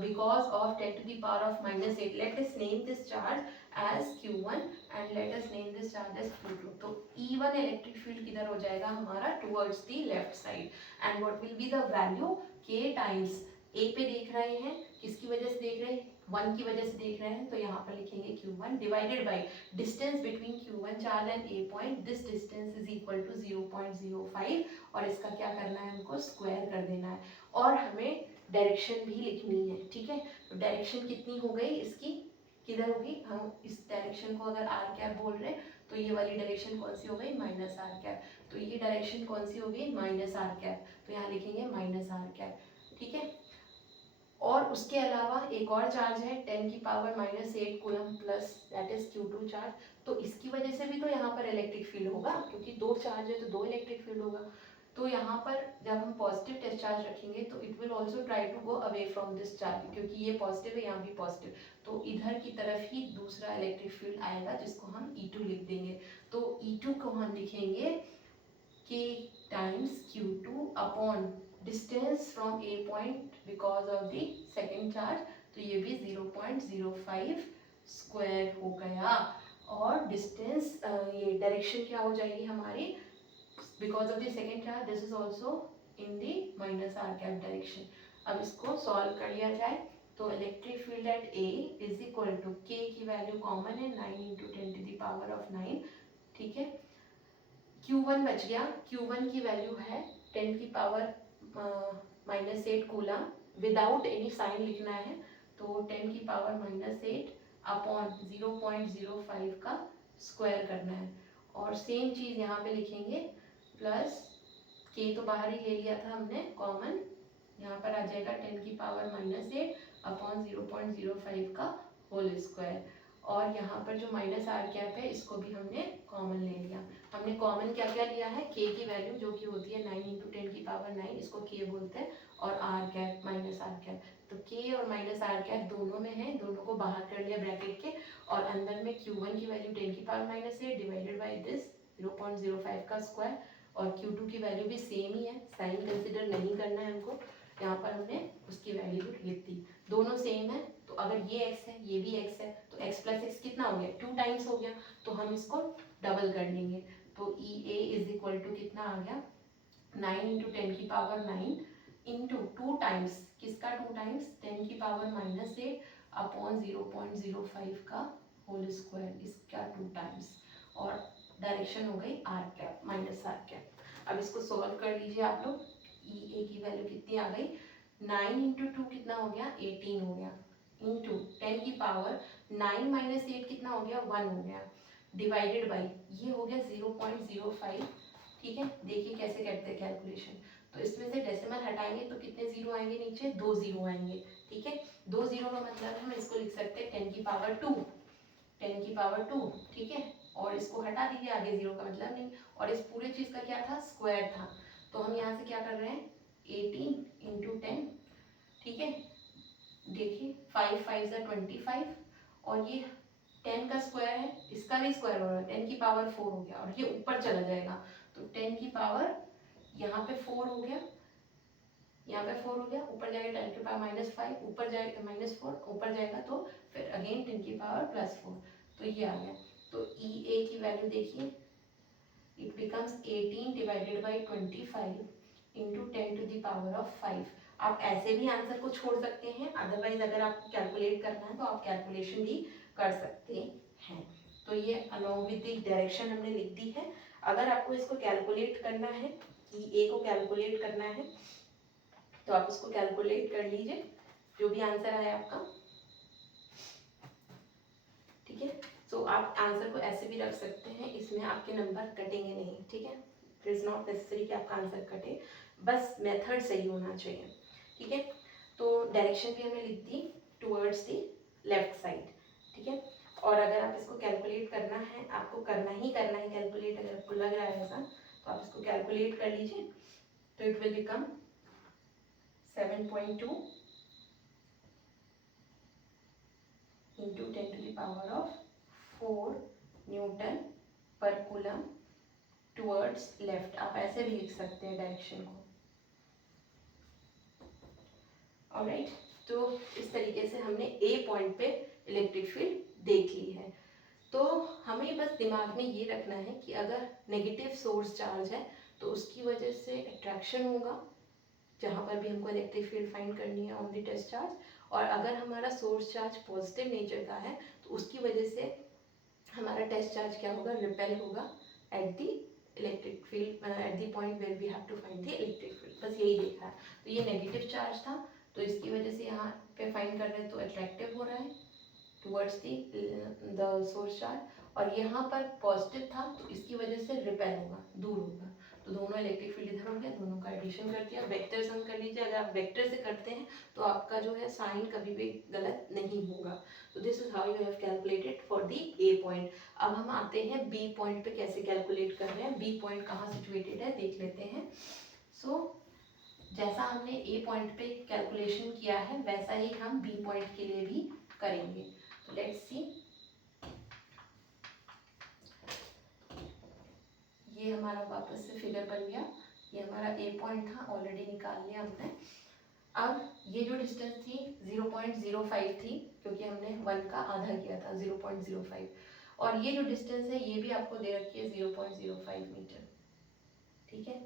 because of 10 to the power of -8, let us name this charge as Q1 and let us name this charge as Q2। तो E1 इलेक्ट्रिक फील्ड किधर हो जाएगा हमारा towards the left side, and what will be the value K times A पे देख रहे हैं, किसकी वजह से देख रहे हैं, 1 की वजह से देख रहे हैं, तो यहाँ पर लिखेंगे Q1 divided by distance between Q1 charge and A point. This distance is equal to 0.05, और इसका क्या करना है, हमको स्क्वायर कर देना है, और हमें डायरेक्शन भी लिखनी है। ठीक है, तो डायरेक्शन कितनी हो गई इसकी, किधर होगी, हम इस डायरेक्शन को अगर आर कैप बोल रहे हैं तो ये वाली डायरेक्शन कौन सी हो गई, माइनस आर कैप। तो ये डायरेक्शन कौन सी हो गई, माइनस आर कैप, तो यहाँ लिखेंगे माइनस आर कैप। ठीक है, और उसके अलावा एक और चार्ज है 10⁻⁻8 coulomb plus that is Q2 charge. तो इसकी वजह से भी तो यहाँ पर इलेक्ट्रिक फील्ड होगा, क्योंकि दो चार्ज है तो दो इलेक्ट्रिक फील्ड होगा। तो यहाँ पर जब हम पॉजिटिव टेस्ट चार्ज रखेंगे तो it will also try to go away from this charge, क्योंकि ये पॉजिटिव है यहाँ भी पॉजिटिव, तो इधर की तरफ ही दूसरा इलेक्ट्रिक फील्ड आएगा जिसको हम E2 लिख देंगे। तो E2 को हम लिखेंगे K times Q2 upon distance from A point because of the second charge, तो ये भी 0.05 स्क्वायर हो गया। और डिस्टेंस ये डायरेक्शन क्या हो जाएगी हमारी, because of the second charge this is also in the minus r cap direction. अब इसको सॉल्व कर लिया जाए तो electric field at A is equal to K की वैल्यू कॉमन है 9 इंटू 10⁻⁹, ठीक है। Q1 बच गया, Q1 की वैल्यू है 10⁻⁻8 कूलम, विदाउट एनी साइन लिखना है तो 10⁻⁻8 अपॉन 0.05 का स्क्वायर करना है। और सेम चीज़ यहाँ पे लिखेंगे, प्लस के तो बाहर ही ले लिया था हमने कॉमन, यहाँ पर आ जाएगा 10⁻⁻8 अपॉन 0.05 का होल स्क्वायर। और यहाँ पर जो माइनस आर कैप है इसको भी हमने कॉमन ले लिया। हमने कॉमन क्या क्या लिया है, के की वैल्यू जो कि होती है 9 इंटू 10⁻⁹, इसको के बोलते हैं, और r cap minus r cap. तो के और माइनस आर कैप दोनों में है, दोनों को बाहर कर लिया ब्रैकेट के, और अंदर में Q1 की वैल्यू 10⁻⁸ डिवाइडेड बाई दिस 0.05 का स्क्वायर, और Q2 की वैल्यू भी सेम ही है, साइन कंसिडर नहीं करना है हमको, यहाँ पर हमने उसकी वैल्यू लिख दी, दोनों सेम है। तो अगर ये x है ये भी x है तो x प्लस एक्स कितना हो गया, 2 टाइम्स हो गया, तो हम इसको डबल कर लेंगे। तो EA इज इक्वल टू कितना आ गया, 9 इंटू 10⁻⁹ इंटू 2 टाइम्स, किसका 2 टाइम्स, 10⁻⁻8 अपॉन 0.05 का होल स्क्वायर, इसका 2 टाइम्स, और डायरेक्शन हो गई r cap minus r cap. अब इसको सॉल्व कर लीजिए आप लोग। EA की वैल्यू कितनी आ गई, 9 इंटू 2 कितना हो गया, 18 हो गया, इंटू 10⁻⁹ कितना हो गया, 1 हो गया, डिवाइडेड बाई ये हो गया 0.05, ठीक है। देखिए कैसे करते हैं कैलकुलेशन, तो इसमें से डेसिमल हटाएंगे तो कितने जीरो आएंगे, नीचे 2 जीरो आएंगे, ठीक है। 2 जीरो का मतलब हम इसको लिख सकते हैं 10⁻2, ठीक है, और इसको हटा दीजिए, आगे जीरो का मतलब नहीं, और इस पूरे चीज का क्या था, स्क्वायर था, तो हम यहाँ से क्या कर रहे हैं 18 इंटू 10, ठीक है। देखिए 5 5 ज़ा 25, और ये 10 का स्क्वायर है, इसका भी स्क्वायर हो रहा है, 10⁻4 हो गया, और ये ऊपर चला जाएगा, तो 10 की पावर यहाँ पे 4 हो गया, यहाँ पे 4 हो गया, ऊपर जाएगा 10⁻⁻5, ऊपर जाएगा -4, ऊपर जाएगा तो फिर अगेन 10⁻+4, तो ये आ गया। तो EA की वैल्यू देखिए, it becomes 18 divided by 25 into 10⁻5। आप ऐसे भी आंसर को छोड़ सकते हैं, अदरवाइज अगर आपको कैलकुलेट करना है तो आप कैलकुलेशन भी कर सकते हैं। तो ये अलोंग विद द डायरेक्शन हमने लिख दी है। अगर आपको इसको कैलकुलेट करना है, EA को कैलकुलेट करना है, तो आप इसको कैलकुलेट कर लीजिए, जो भी आंसर आए आपका, ठीक है। तो आप आंसर को ऐसे भी रख सकते हैं, इसमें आपके नंबर कटेंगे नहीं, ठीक है। इट इज़ नॉट नेसेसरी कि आपका आंसर कटे, बस मेथड सही होना चाहिए, ठीक है। तो डायरेक्शन भी हमने लिख दी टुवर्ड्स द लेफ्ट साइड, ठीक है। और अगर आप इसको कैलकुलेट करना है, आपको करना ही करना है कैलकुलेट, अगर आपको लग रहा है ऐसा तो आप इसको कैलकुलेट कर लीजिए, तो it will become 7.2 into 10⁻⁴ Newton पर कूलम टुवर्ड्स लेफ्ट। आप ऐसे भी लिख सकते हैं डायरेक्शन को, ऑलराइट। तो इस तरीके से हमने ए पॉइंट पे इलेक्ट्रिक फील्ड देख ली है। तो हमें बस दिमाग में ये रखना है कि अगर नेगेटिव सोर्स चार्ज है तो उसकी वजह से अट्रैक्शन होगा, जहाँ पर भी हमको इलेक्ट्रिक फील्ड फाइंड करनी है ऑन द टेस्ट चार्ज, और अगर हमारा सोर्स चार्ज पॉजिटिव नेचर का है तो उसकी वजह से हमारा टेस्ट चार्ज क्या होगा, रिपेल होगा at the electric field, at the point where we have to find the electric field. बस यही देखा है। तो ये नेगेटिव चार्ज था, तो इसकी वजह से यहाँ पे फाइंड कर रहे हैं तो अट्रैक्टिव हो रहा है टुवर्ड्स द सोर्स चार्ज, और यहाँ पर पॉजिटिव था तो इसकी वजह से रिपेल होगा, दूर होगा। तो दोनों इलेक्ट्रिक फील्ड इधर हो गया, दोनों का एडिशन कर दिया। वेक्टर सम कर लीजिए, अगर आप वेक्टर से करते हैं तो आपका जो है साइन कभी भी गलत नहीं होगा। तो this is how you have calculated for the A point. अब हम आते हैं बी पॉइंट पे कैसे कैलकुलेट कर रहे हैं। बी पॉइंट कहाँ सिचुएटेड है देख लेते हैं। सो जैसा हमने ए पॉइंट पे कैलकुलेशन किया है वैसा ही हम बी पॉइंट के लिए भी करेंगे। तो लेट्स सी, ये हमारा वापस से फिगर बन गया। ये हमारा ए पॉइंट था, ऑलरेडी निकाल लिया हमने। अब ये जो डिस्टेंस थी 0.05 थी, क्योंकि हमने 1 का आधा किया था 0.05, और ये जो डिस्टेंस है ये भी आपको दे रखी है 0.05 मीटर। ठीक है,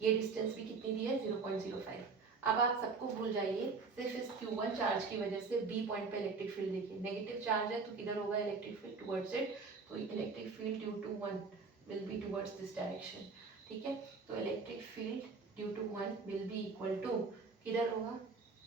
ये डिस्टेंस भी कितनी दी है 0.05। अब आप सबको भूल जाइए, सिर्फ इस Q1 चार्ज की वजह से बी पॉइंट पे इलेक्ट्रिक फील्ड देखिए, नेगेटिव चार्ज है तो किधर होगा इलेक्ट्रिक फील्ड, टुवर्ड्स इट। तो electric field due to 1 will be towards this direction. ठीक है, तो electric field due to 1 will be equal to किधर होगा,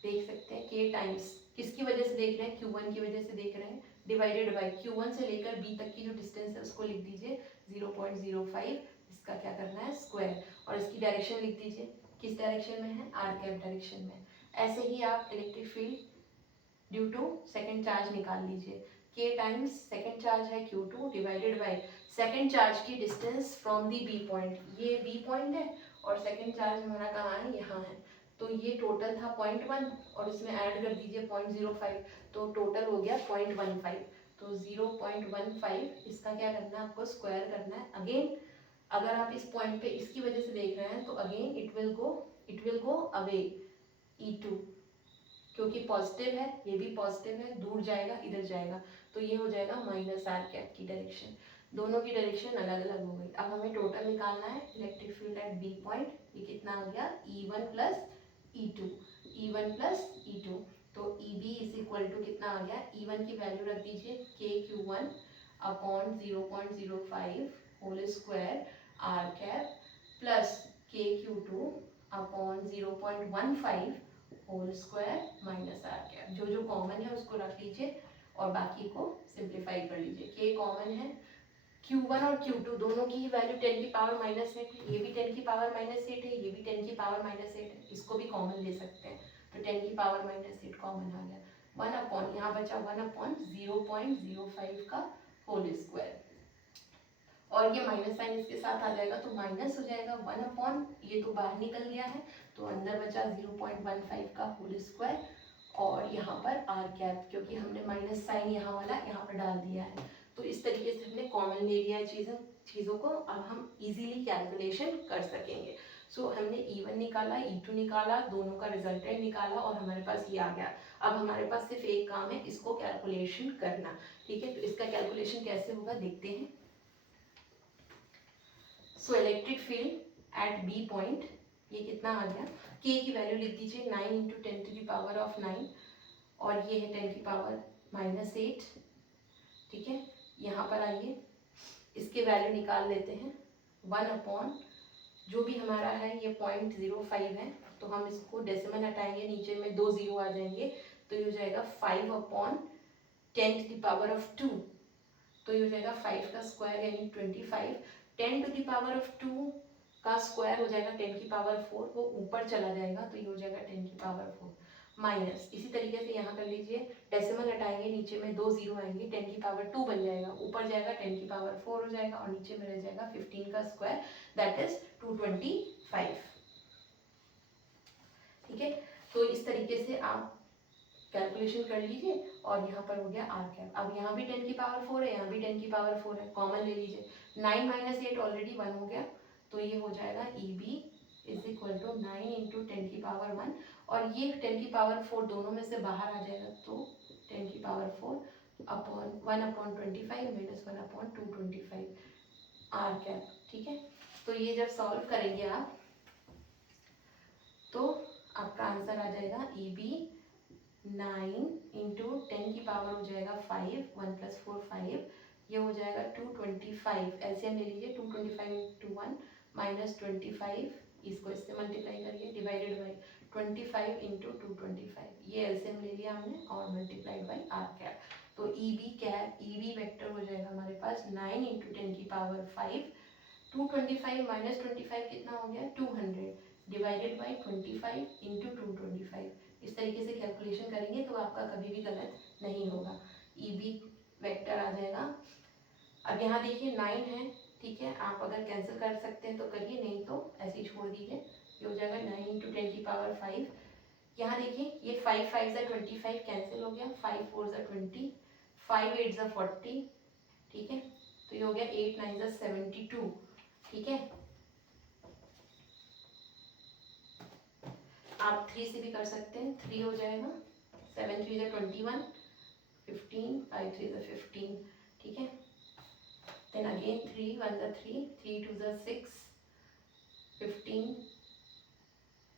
देख सकते हैं K टाइम्स, किसकी वजह से देख रहे हैं, Q1 की वजह से देख रहे हैं, डिवाइडेड बाई Q1 से लेकर B तक की जो डिस्टेंस है उसको लिख दीजिए 0.05, इसका क्या करना है स्क्वायर, और इसकी डायरेक्शन लिख दीजिए, किस डायरेक्शन में है, आर कैप डायरेक्शन में। ऐसे ही आप electric field due to second charge निकाल लीजिए, K टाइम्स सेकंड चार्ज है Q2 divided by second charge की distance from the B point, ये बी पॉइंट है और सेकंड चार्ज हमारा कहाँ है, यहाँ है। तो ये टोटल था 0.1 और इसमें ऐड कर दीजिए 0.05, तो टोटल हो गया 0.15। तो 0.15 इसका क्या करना है आपको स्क्वायर करना है। अगेन अगर आप इस पॉइंट पे इसकी वजह से देख रहे हैं तो again it will go away E2, क्योंकि पॉजिटिव है, ये भी पॉजिटिव है, दूर जाएगा इधर जाएगा, तो ये हो जाएगा माइनस आर कैप की डायरेक्शन। दोनों की डायरेक्शन अलग अलग हो गई। अब हमें टोटल निकालना है electric field at B point, ये कितना आ गया E1 plus E2, E1 plus E2। तो EB इज इक्वल टू कितना आ गया, E1 की वैल्यू रख दीजिए KQ1 upon 0.05 whole square r cap plus KQ2 upon 0.15 whole square minus r cap. जो जो कॉमन है उसको रख लीजिए और बाकी को सिंप्लीफाई कर लीजिए। K कॉमन है, Q1 और Q2 दोनों की ही वैल्यू 10 की पावर माइनस 8 है, ये भी 10 की पावर माइनस 8 है, ये भी 10 की पावर माइनस 8 है, इसको भी कॉमन ले सकते हैं। तो 10 की पावर माइनस 8 कॉमन आ गया, 1 अपॉन यहाँ बचा 1 अपॉन 0.05 का होल स्क्वायर, और ये माइनस साइन इसके साथ आ जाएगा तो माइनस हो जाएगा 1 अपॉन, ये तो बाहर निकल गया है तो अंदर बचा 0.15 का होल स्क्वायर, और यहाँ पर आर कैप, क्योंकि हमने माइनस साइन यहाँ वाला यहाँ पर डाल दिया है। तो इस तरीके से हमने कॉमन ले लिया है चीज़ों को। अब हम इजीली कैलकुलेशन कर सकेंगे। सो हमने E1 निकाला, E2 निकाला, दोनों का रिजल्टेंट निकाला और हमारे पास ये आ गया। अब हमारे पास सिर्फ एक काम है, इसको कैलकुलेशन करना। ठीक है, तो इसका कैलकुलेशन कैसे होगा देखते हैं। So electric field at B point, ये कितना आ गया, K की वैल्यू लिख दीजिए 9 into 10 to the power of 9, और ये है 10 की पावर माइनस 8। ठीक है, यहाँ पर आइए इसके वैल्यू निकाल लेते हैं। 1 अपॉन जो भी हमारा है ये 0.05 है, तो हम इसको डेसिमल हटाएंगे, नीचे में 2 जीरो आ जाएंगे, तो ये हो जाएगा 5 upon 10 to the power of 2, तो ये हो जाएगा 5 का स्क्वायर यानी 25। 10 टू द पावर ऑफ 2 का स्क्वायर हो जाएगा 10 की पावर 4, वो ऊपर चला जाएगा तो ये हो जाएगा 10 की पावर 4 माइनस, इसी तरीके से यहाँ कर लीजिए, डेसिमल हटाएंगे, नीचे में 2 जीरो आएंगे, 10 की पावर 2 बन जाएगा, ऊपर जाएगा 10 की पावर 4 हो जाएगा, और नीचे में रह जाएगा 15 का स्क्वायर दैट इज 225। ठीक है, तो इस तरीके से आप कैलकुलेशन कर लीजिए, और यहाँ पर हो गया आर कैप। अब यहाँ भी 10 की पावर 4 है, यहाँ भी 10 की पावर 4 है, कॉमन ले लीजिए, 9 माइनस 8 ऑलरेडी 1 हो गया, तो ये हो जाएगा EB is equal to 9 into 10 की पावर 1, और ये 10 की पावर 4 दोनों में से बाहर आ जाएगा, तो 10 की power 4 upon 1 upon 25 minus 1 upon 225 r cap. ठीक है, तो ये जब सॉल्व करेंगे आप तो आपका आंसर आ जाएगा EB 9 इंटू 10 की पावर हो जाएगा 5, 1 प्लस 4 5, ये हो जाएगा 225, एलसीएम ले लीजिए, 225 इंटू 1 माइनस 25, इसको इससे मल्टीप्लाई करिए, डिवाइडेड बाई 25 इंटू 225, ये एलसीएम ले लिया हमने और मल्टीप्लाइड बाई आर कैप। तो EB वेक्टर हो जाएगा हमारे पास 9 इंटू 10 की पावर 5 225 माइनस 25 कितना हो गया 200 डिवाइडेड बाई 25 इंटू 225। इस तरीके से कैलकुलेशन करेंगे तो आपका कभी भी गलत नहीं होगा। ई बी वेक्टर आ जाएगा। अब यहाँ देखिए 9 है, ठीक है, आप अगर कैंसिल कर सकते हैं तो करिए, नहीं तो ऐसे ही छोड़ दीजिए। ये हो जाएगा 9 इंटू 10 की पावर 5। यहाँ देखिए ये 5 5 ज़ा 25 कैंसिल हो गया, 5 4 ज़ा 20, 5 8 ज़ा 40, ठीक है, तो ये हो गया 8 9 ज़ा 72, ठीक है। आप 3 से भी कर सकते हैं, 3 हो जाएगा, 7 3 ज़ा 21, 15 5 3 ज़ा 15, ठीक है। Then again 3 1 ज़ा 3, 3 2 ज़ा 6, 15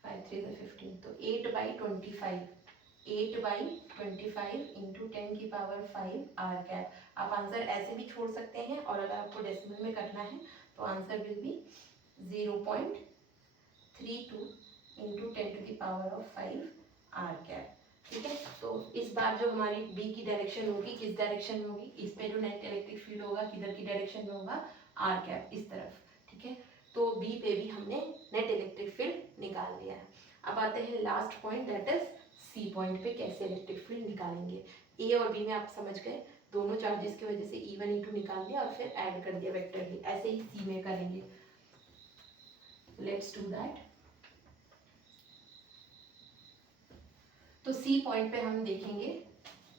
5 3 ज़ा 15, तो 8/25, 8/25 इंटू 10 की पावर 5 आर कैप। आप आंसर ऐसे भी छोड़ सकते हैं और अगर आपको डेसिमल में करना है तो answer will be 0.32 into 10 to the power of 5 r cap, ठीक है। तो इस बार जो हमारी बी की डायरेक्शन होगी, किस डायरेक्शन में होगी, इस पे जो नेट इलेक्ट्रिक फील्ड होगा किधर की डायरेक्शन में होगा, आर कैप, इस तरफ, ठीक है। तो बी पे भी हमने नेट इलेक्ट्रिक फील्ड निकाल लिया है। अब आते हैं last point, that is C point पे कैसे इलेक्ट्रिक फील्ड निकालेंगे। ए और बी में आप समझ गए, दोनों चार्जेस की वजह से E1 E2 निकाल दिया और फिर ऐड कर दिया वेक्टर भी, ऐसे ही सी में करेंगे। Let's do that. तो सी पॉइंट पे हम देखेंगे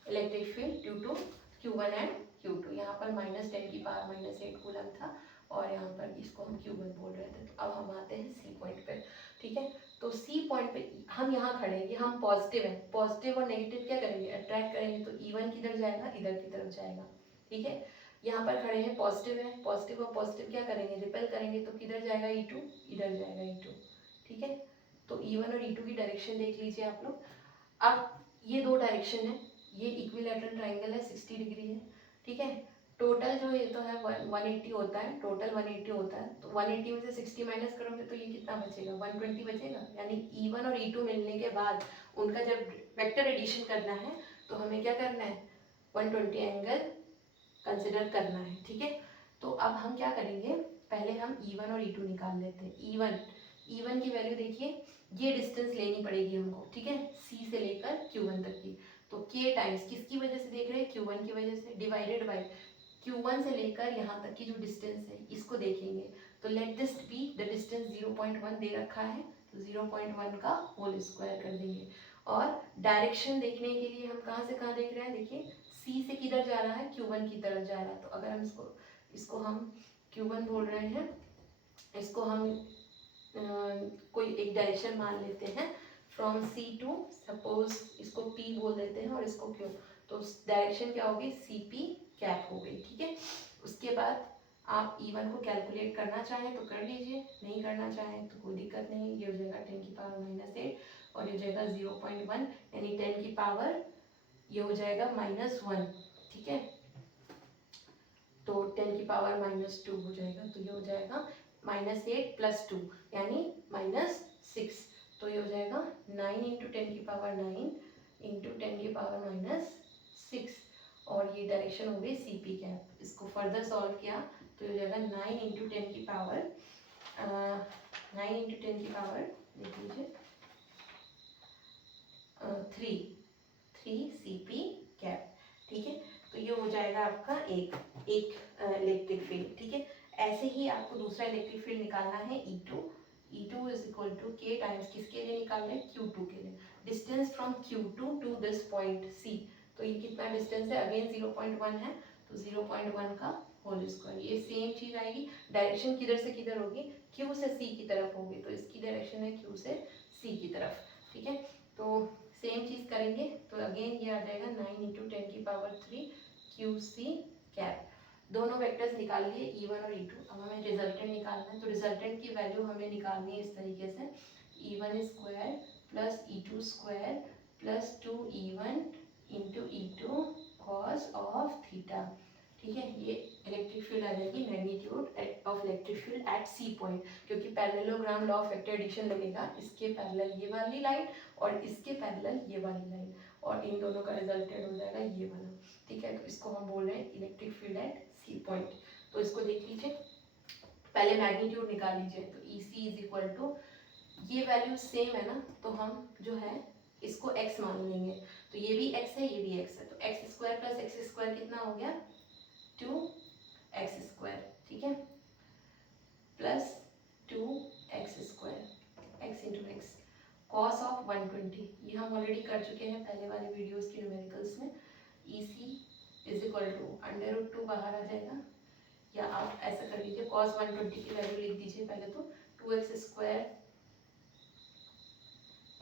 electric field due to Q1 and Q2। यहाँ पर -10 की पावर -8 कूलम था और यहाँ पर इसको हम Q1 बोल रहे थे। तो अब हम आते हैं सी पॉइंट पे, ठीक है। तो सी पॉइंट पे हम यहाँ खड़े हैं, हम पॉजिटिव है, पॉजिटिव और नेगेटिव क्या करेंगे, अट्रैक्ट करेंगे, तो E1 किधर जाएगा, इधर की तरफ जाएगा, ठीक है। यहाँ पर खड़े हैं, पॉजिटिव है, पॉजिटिव और पॉजिटिव क्या करेंगे, रिपेल करेंगे, तो किधर जाएगा E2, इधर जाएगा E2, ठीक है। तो E1 और E2 की डायरेक्शन देख लीजिए आप लोग। अब ये दो डायरेक्शन है, ये इक्विलैटरल ट्रायंगल है, 60 डिग्री है, ठीक है। टोटल जो ये तो है 180 होता है, टोटल 180 होता है, तो 180 में से 60 माइनस करोगे तो ये कितना बचेगा, 120 बचेगा। यानी E1 और E2 मिलने के बाद उनका जब वेक्टर एडिशन करना है तो हमें क्या करना है, 120 एंगल कंसिडर करना है, ठीक है। तो अब हम क्या करेंगे, पहले हम E1 और E2 निकाल लेते हैं। E1 की वैल्यू देखिए, ये डिस्टेंस लेनी पड़ेगी हमको, ठीक है, C से लेकर Q1 तक की। तो K टाइम्स किसकी वजह से देख रहे हैं, Q1 की वजह से, डिवाइडेड बाय Q1 से लेकर यहाँ तक की जो डिस्टेंस है इसको देखेंगे। तो late this be the distance 0.1 दे रखा है, तो 0.1 का होल स्क्वायर कर देंगे। और डायरेक्शन देखने के लिए हम कहाँ से कहाँ देख रहे हैं, देखिए C से किधर जा रहा है, Q1 की तरफ जा रहा है। तो अगर हम इसको हम Q1 बोल रहे हैं, इसको हम कोई एक डायरेक्शन मान लेते हैं, फ्रॉम सी टू, सपोज इसको P बोल देते हैं और इसको Q, तो डायरेक्शन क्या होगी, CP कैप हो गई, ठीक है। उसके बाद आप E1 को कैलकुलेट करना चाहें तो कर लीजिए, नहीं करना चाहें तो कोई दिक्कत नहीं। ये हो जाएगा 10 की पावर -8 और ये हो जाएगा 0.1, यानी 10 की पावर ये हो जाएगा -1, ठीक है। तो 10 की पावर -2 हो जाएगा, तो ये हो जाएगा -8 + 2 यानी -6, तो ये हो जाएगा 9 इंटू 10 की पावर 9 इंटू 10 की पावर -6 और ये डायरेक्शन हो गई CP कैप। इसको फर्दर सॉल्व किया तो ये हो जाएगा 9 इंटू 10 की पावर 9 इंटू 10 की पावर देख लीजिए 3 CP कैप, ठीक है। तो ये हो जाएगा आपका एक इलेक्ट्रिक फील्ड, ठीक है। ऐसे ही आपको दूसरा इलेक्ट्रिक फील्ड निकालना है E2 is equal to K times किसके लिए निकालना है, Q2 के लिए। Distance from Q2 to this point C, तो ये कितना डिस्टेंस है, अगेन 0.1 है, तो 0.1 का होल स्क्वायर। ये सेम चीज आएगी, डायरेक्शन किधर से किधर होगी, Q से C की तरफ होगी, तो इसकी डायरेक्शन है Q से C की तरफ, ठीक है। तो सेम चीज करेंगे, तो अगेन ये आ जाएगा 9 इंटू 10 की पावर 3 QC कैप। दोनों वेक्टर्स निकाल लिए E1 और E2। अब हमें रिजल्टेंट निकालना है, तो रिजल्टेंट की वैल्यू हमें निकालनी है इस तरीके से, E1 square plus E2 square plus 2E1 into E2 cos of theta, ठीक है। ये इलेक्ट्रिक फील्ड आ जाएगी, magnitude of electric field at C point, क्योंकि parallelogram law of vector addition लगेगा, इसके पैरेलल ये वाली लाइन और इसके पैरेलल ये वाली लाइन, और इन दोनों का रिजल्टेंट हो जाएगा ये वाला, ठीक है। तो इसको हम बोल रहे हैं electric field at C point. तो इसको देख लीजिए, पहले मैग्नीट्यूड निकाल लीजिए, तो E C is equal to, ये वैल्यू सेम है ना, तो हम जो है इसको x मान लेंगे, तो ये भी x है, ये भी x है, तो x square plus x square कितना हो गया 2x², ठीक है, plus 2x², x into x, cos of 120, ये हम ऑलरेडी कर चुके हैं पहले वाले वीडियोस के न्यूमेरिकल्स में, ई सी इज इक्वल टू √2 बाहर आ जाएगा, या आप ऐसा कर लीजिए cos 120 की वैल्यू लिख दीजिए पहले, तो 2x²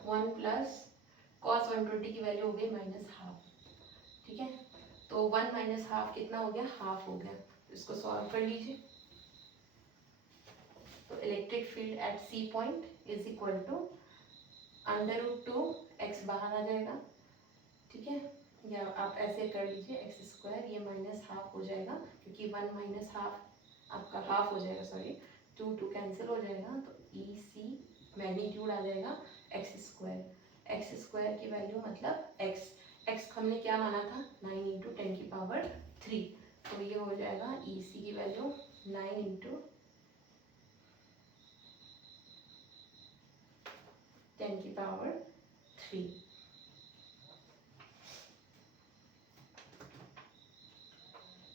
1 प्लस cos 120 की वैल्यू हो गई -½ ठीक है, तो 1 - ½ कितना हो गया, ½ हो गया, तो इसको सॉल्व कर लीजिए, तो electric field at C point is equal to √2, x बाहर आ जाएगा, ठीक है, या आप ऐसे कर लीजिए x², ये -½ हो जाएगा, क्योंकि 1 - ½ आपका ½ हो जाएगा, सॉरी 2 कैंसिल हो जाएगा, तो ई सी मैग्नीट्यूड आ जाएगा x² की वैल्यू मतलब x हमने क्या माना था 9 × 10⁻3, तो ये हो जाएगा ई सी की वैल्यू 9 × 10⁻3।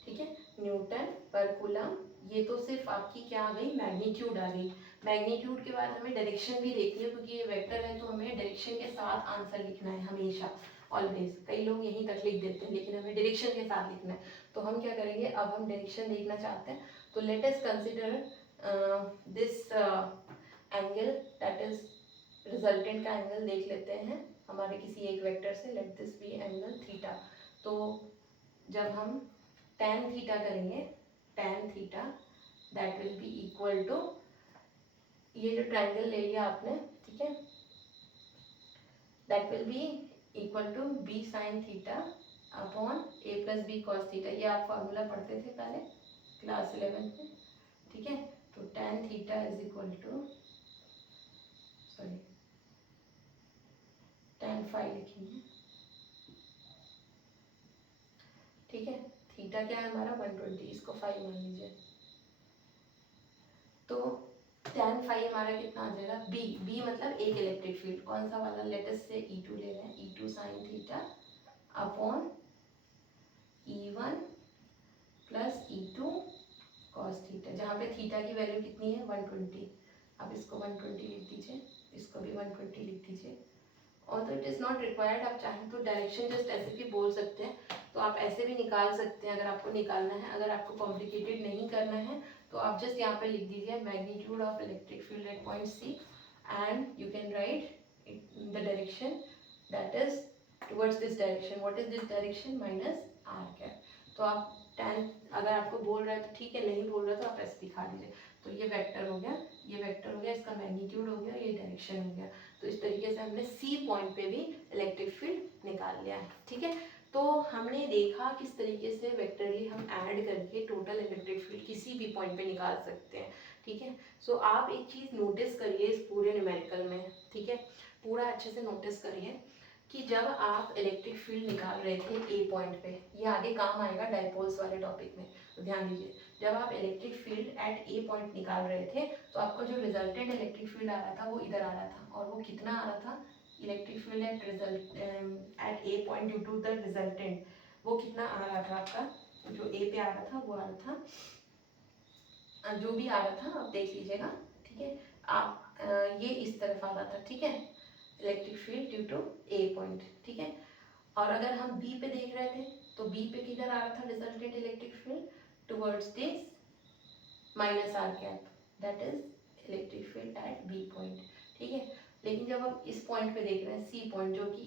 ठीक है, न्यूटन पर कूलम, ये तो सिर्फ आपकी क्या आ गई, मैग्नीट्यूड आ गई। मैग्नीट्यूड के बाद हमें डायरेक्शन भी देखनी है, क्योंकि ये वेक्टर है तो हमें डायरेक्शन के साथ आंसर लिखना है हमेशा, ऑलवेज। कई लोग यहीं तक लिख देते हैं, लेकिन हमें डायरेक्शन के साथ लिखना है, तो हम क्या करेंगे, अब हम डायरेक्शन देखना चाहते हैं, तो let us consider this angle, that is resultant का एंगल देख लेते हैं हमारे किसी एक वेक्टर से, let this be angle theta. तो जब हम tan थीटा करेंगे, tan theta that will be equal to, ये जो ट्रायंगल ले लिया आपने, ठीक है, that will be equal to b sin theta upon a + b cos theta, ये आप फॉर्मूला पढ़ते थे पहले क्लास 11 में, ठीक है, तो tan theta is equal to, sorry tan phi लिखेंगे, ठीक है, थीटा क्या है हमारा 120, इसको फाई मान लीजिए, तो tan phi हमारा कितना आ जाएगा, b मतलब एक इलेक्ट्रिक फील्ड, कौन सा वाला, लेट अस से E2 ले रहे हैं, E2 sin theta upon E1 plus E2 cos theta, जहाँ पे थीटा की वैल्यू कितनी है 120, आप इसको 120 लिख दीजिए, इसको भी 120 लिख दीजिए, और तो इट इज़ नॉट रिक्वायर्ड, आप चाहें तो डायरेक्शन जस्ट ऐसे भी बोल सकते हैं, तो आप ऐसे भी निकाल सकते हैं अगर आपको निकालना है, अगर आपको कॉम्प्लिकेटेड नहीं करना है तो आप जस्ट यहाँ पे लिख दीजिए magnitude of electric field at point C, and you can write the direction that is towards this direction, what is this direction -r², तो आप tan, अगर आपको बोल रहा है तो ठीक है, नहीं बोल रहा तो आप ऐसे दिखा दीजिए, तो ये वेक्टर हो गया, ये वेक्टर हो गया, इसका मैग्नीट्यूड हो गया, ये डायरेक्शन हो गया, तो इस तरीके से हमने सी पॉइंट पे भी इलेक्ट्रिक फील्ड निकाल लिया है, ठीक है। तो हमने देखा किस तरीके से वेक्टरली हम ऐड करके टोटल इलेक्ट्रिक फील्ड किसी भी पॉइंट पे निकाल सकते हैं, ठीक है। सो आप एक चीज़ नोटिस करिए इस पूरे न्यूमेरिकल में, ठीक है, पूरा अच्छे से नोटिस करिए कि जब आप इलेक्ट्रिक फील्ड निकाल रहे थे ए पॉइंट पे, ये आगे काम आएगा डायपोल्स वाले टॉपिक में, तो ध्यान दीजिए, जब आप electric field at A point निकाल रहे थे तो आपका जो रिजल्टेंट इलेक्ट्रिक फील्ड आ रहा था वो इधर आ रहा था, और वो कितना आ रहा था, electric field at A point due to the resultant, वो कितना आ रहा था आपका, जो ए पे आ रहा था वो आ रहा था, जो भी आ रहा था आप देख लीजिएगा, ठीक है, आप ये इस तरफ आ रहा था, ठीक है, electric field due to A point, ठीक है। और अगर हम बी पे देख रहे थे तो बी पे किधर आ रहा था resultant electric field, towards this -r², that is electric field at B point, ठीक है। लेकिन जब हम इस पॉइंट पे देख रहे हैं सी पॉइंट, जो कि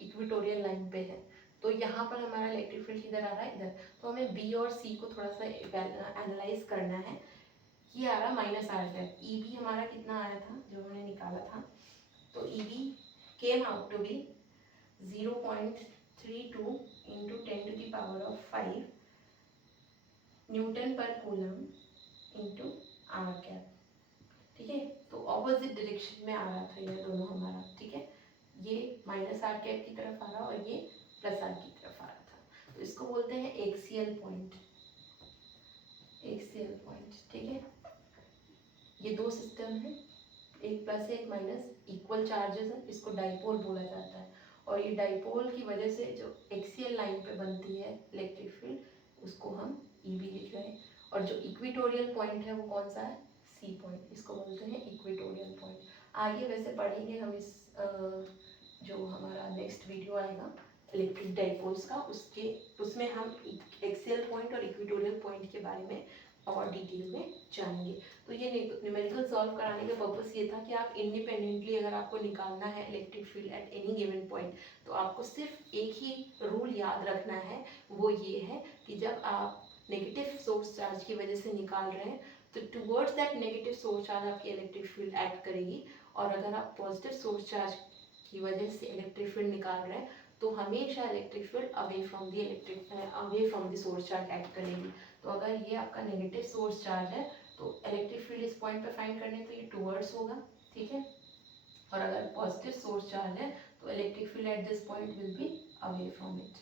इक्वेटोरियल लाइन पे है, तो यहाँ पर हमारा इलेक्ट्रिक फील्ड किधर आ रहा है, इधर, तो हमें बी और सी को थोड़ा सा एनालाइज करना है। ये आ रहा -r², ई बी हमारा कितना आया था जो हमने निकाला था, तो E B came out to be 0.32 × 10⁵ newton पर कूलम इंटू r², ठीक है। तो ऑपोजिट डायरेक्शन में आ रहा था ये दोनों हमारा, ठीक है, ये -r² की तरफ आ रहा और ये +r की तरफ आ रहा था, तो इसको बोलते हैं एक्सियल पॉइंट, एक्सियल पॉइंट, ठीक है। ये दो सिस्टम है, एक प्लस एक माइनस, इक्वल चार्जेस है, इसको डाइपोल बोला जाता है। और ये डाइपोल की वजह से जो एक्सियल लाइन पे बनती है इलेक्ट्रिक फील्ड, उसको हम ईबी लिख रहे हैं। और जो इक्वेटोरियल पॉइंट है वो कौन सा है, सी पॉइंट, इसको बोलते हैं इक्वेटोरियल पॉइंट। आगे वैसे पढ़ेंगे हम इस जो हमारा नेक्स्ट वीडियो आएगा इलेक्ट्रिक डाइपोल्स का, उसमें हम एक्सियल पॉइंट और इक्वेटोरियल पॉइंट के बारे में और डिटेल में जानेंगे। तो ये न्यूमेरिकल सॉल्व कराने का पर्पस ये था कि आप इंडिपेंडेंटली अगर आपको निकालना है electric field at any given point, तो आपको सिर्फ एक ही रूल याद रखना है, वो ये है कि जब आप नेगेटिव सोर्स चार्ज की वजह से निकाल रहे हैं तो towards that negative source charge आपकी इलेक्ट्रिक फील्ड एक्ट करेगी, और अगर आप पॉजिटिव सोर्स चार्ज की वजह से इलेक्ट्रिक फील्ड निकाल रहे हैं तो हमेशा electric field away from the source charge act करेगी। तो अगर ये आपका नेगेटिव सोर्स चार्ज है तो इलेक्ट्रिक फील्ड इस पॉइंट पे फाइंड करने तो ये टुवर्ड्स होगा, ठीक है। और अगर पॉजिटिव सोर्स चार्ज है तो electric field at this point will be away from it,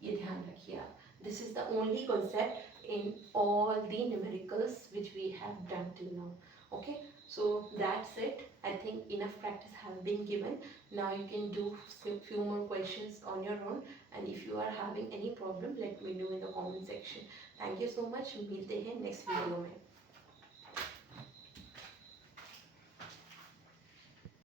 ये ध्यान रखिए आप। This is the only concept in all the numericals which we have done till now. Okay, so that's it. I think enough practice has been given. Now you can do few more questions on your own, and if you are having any problem let me know in the comment section. Thank you so much, मिलते हैं next video में।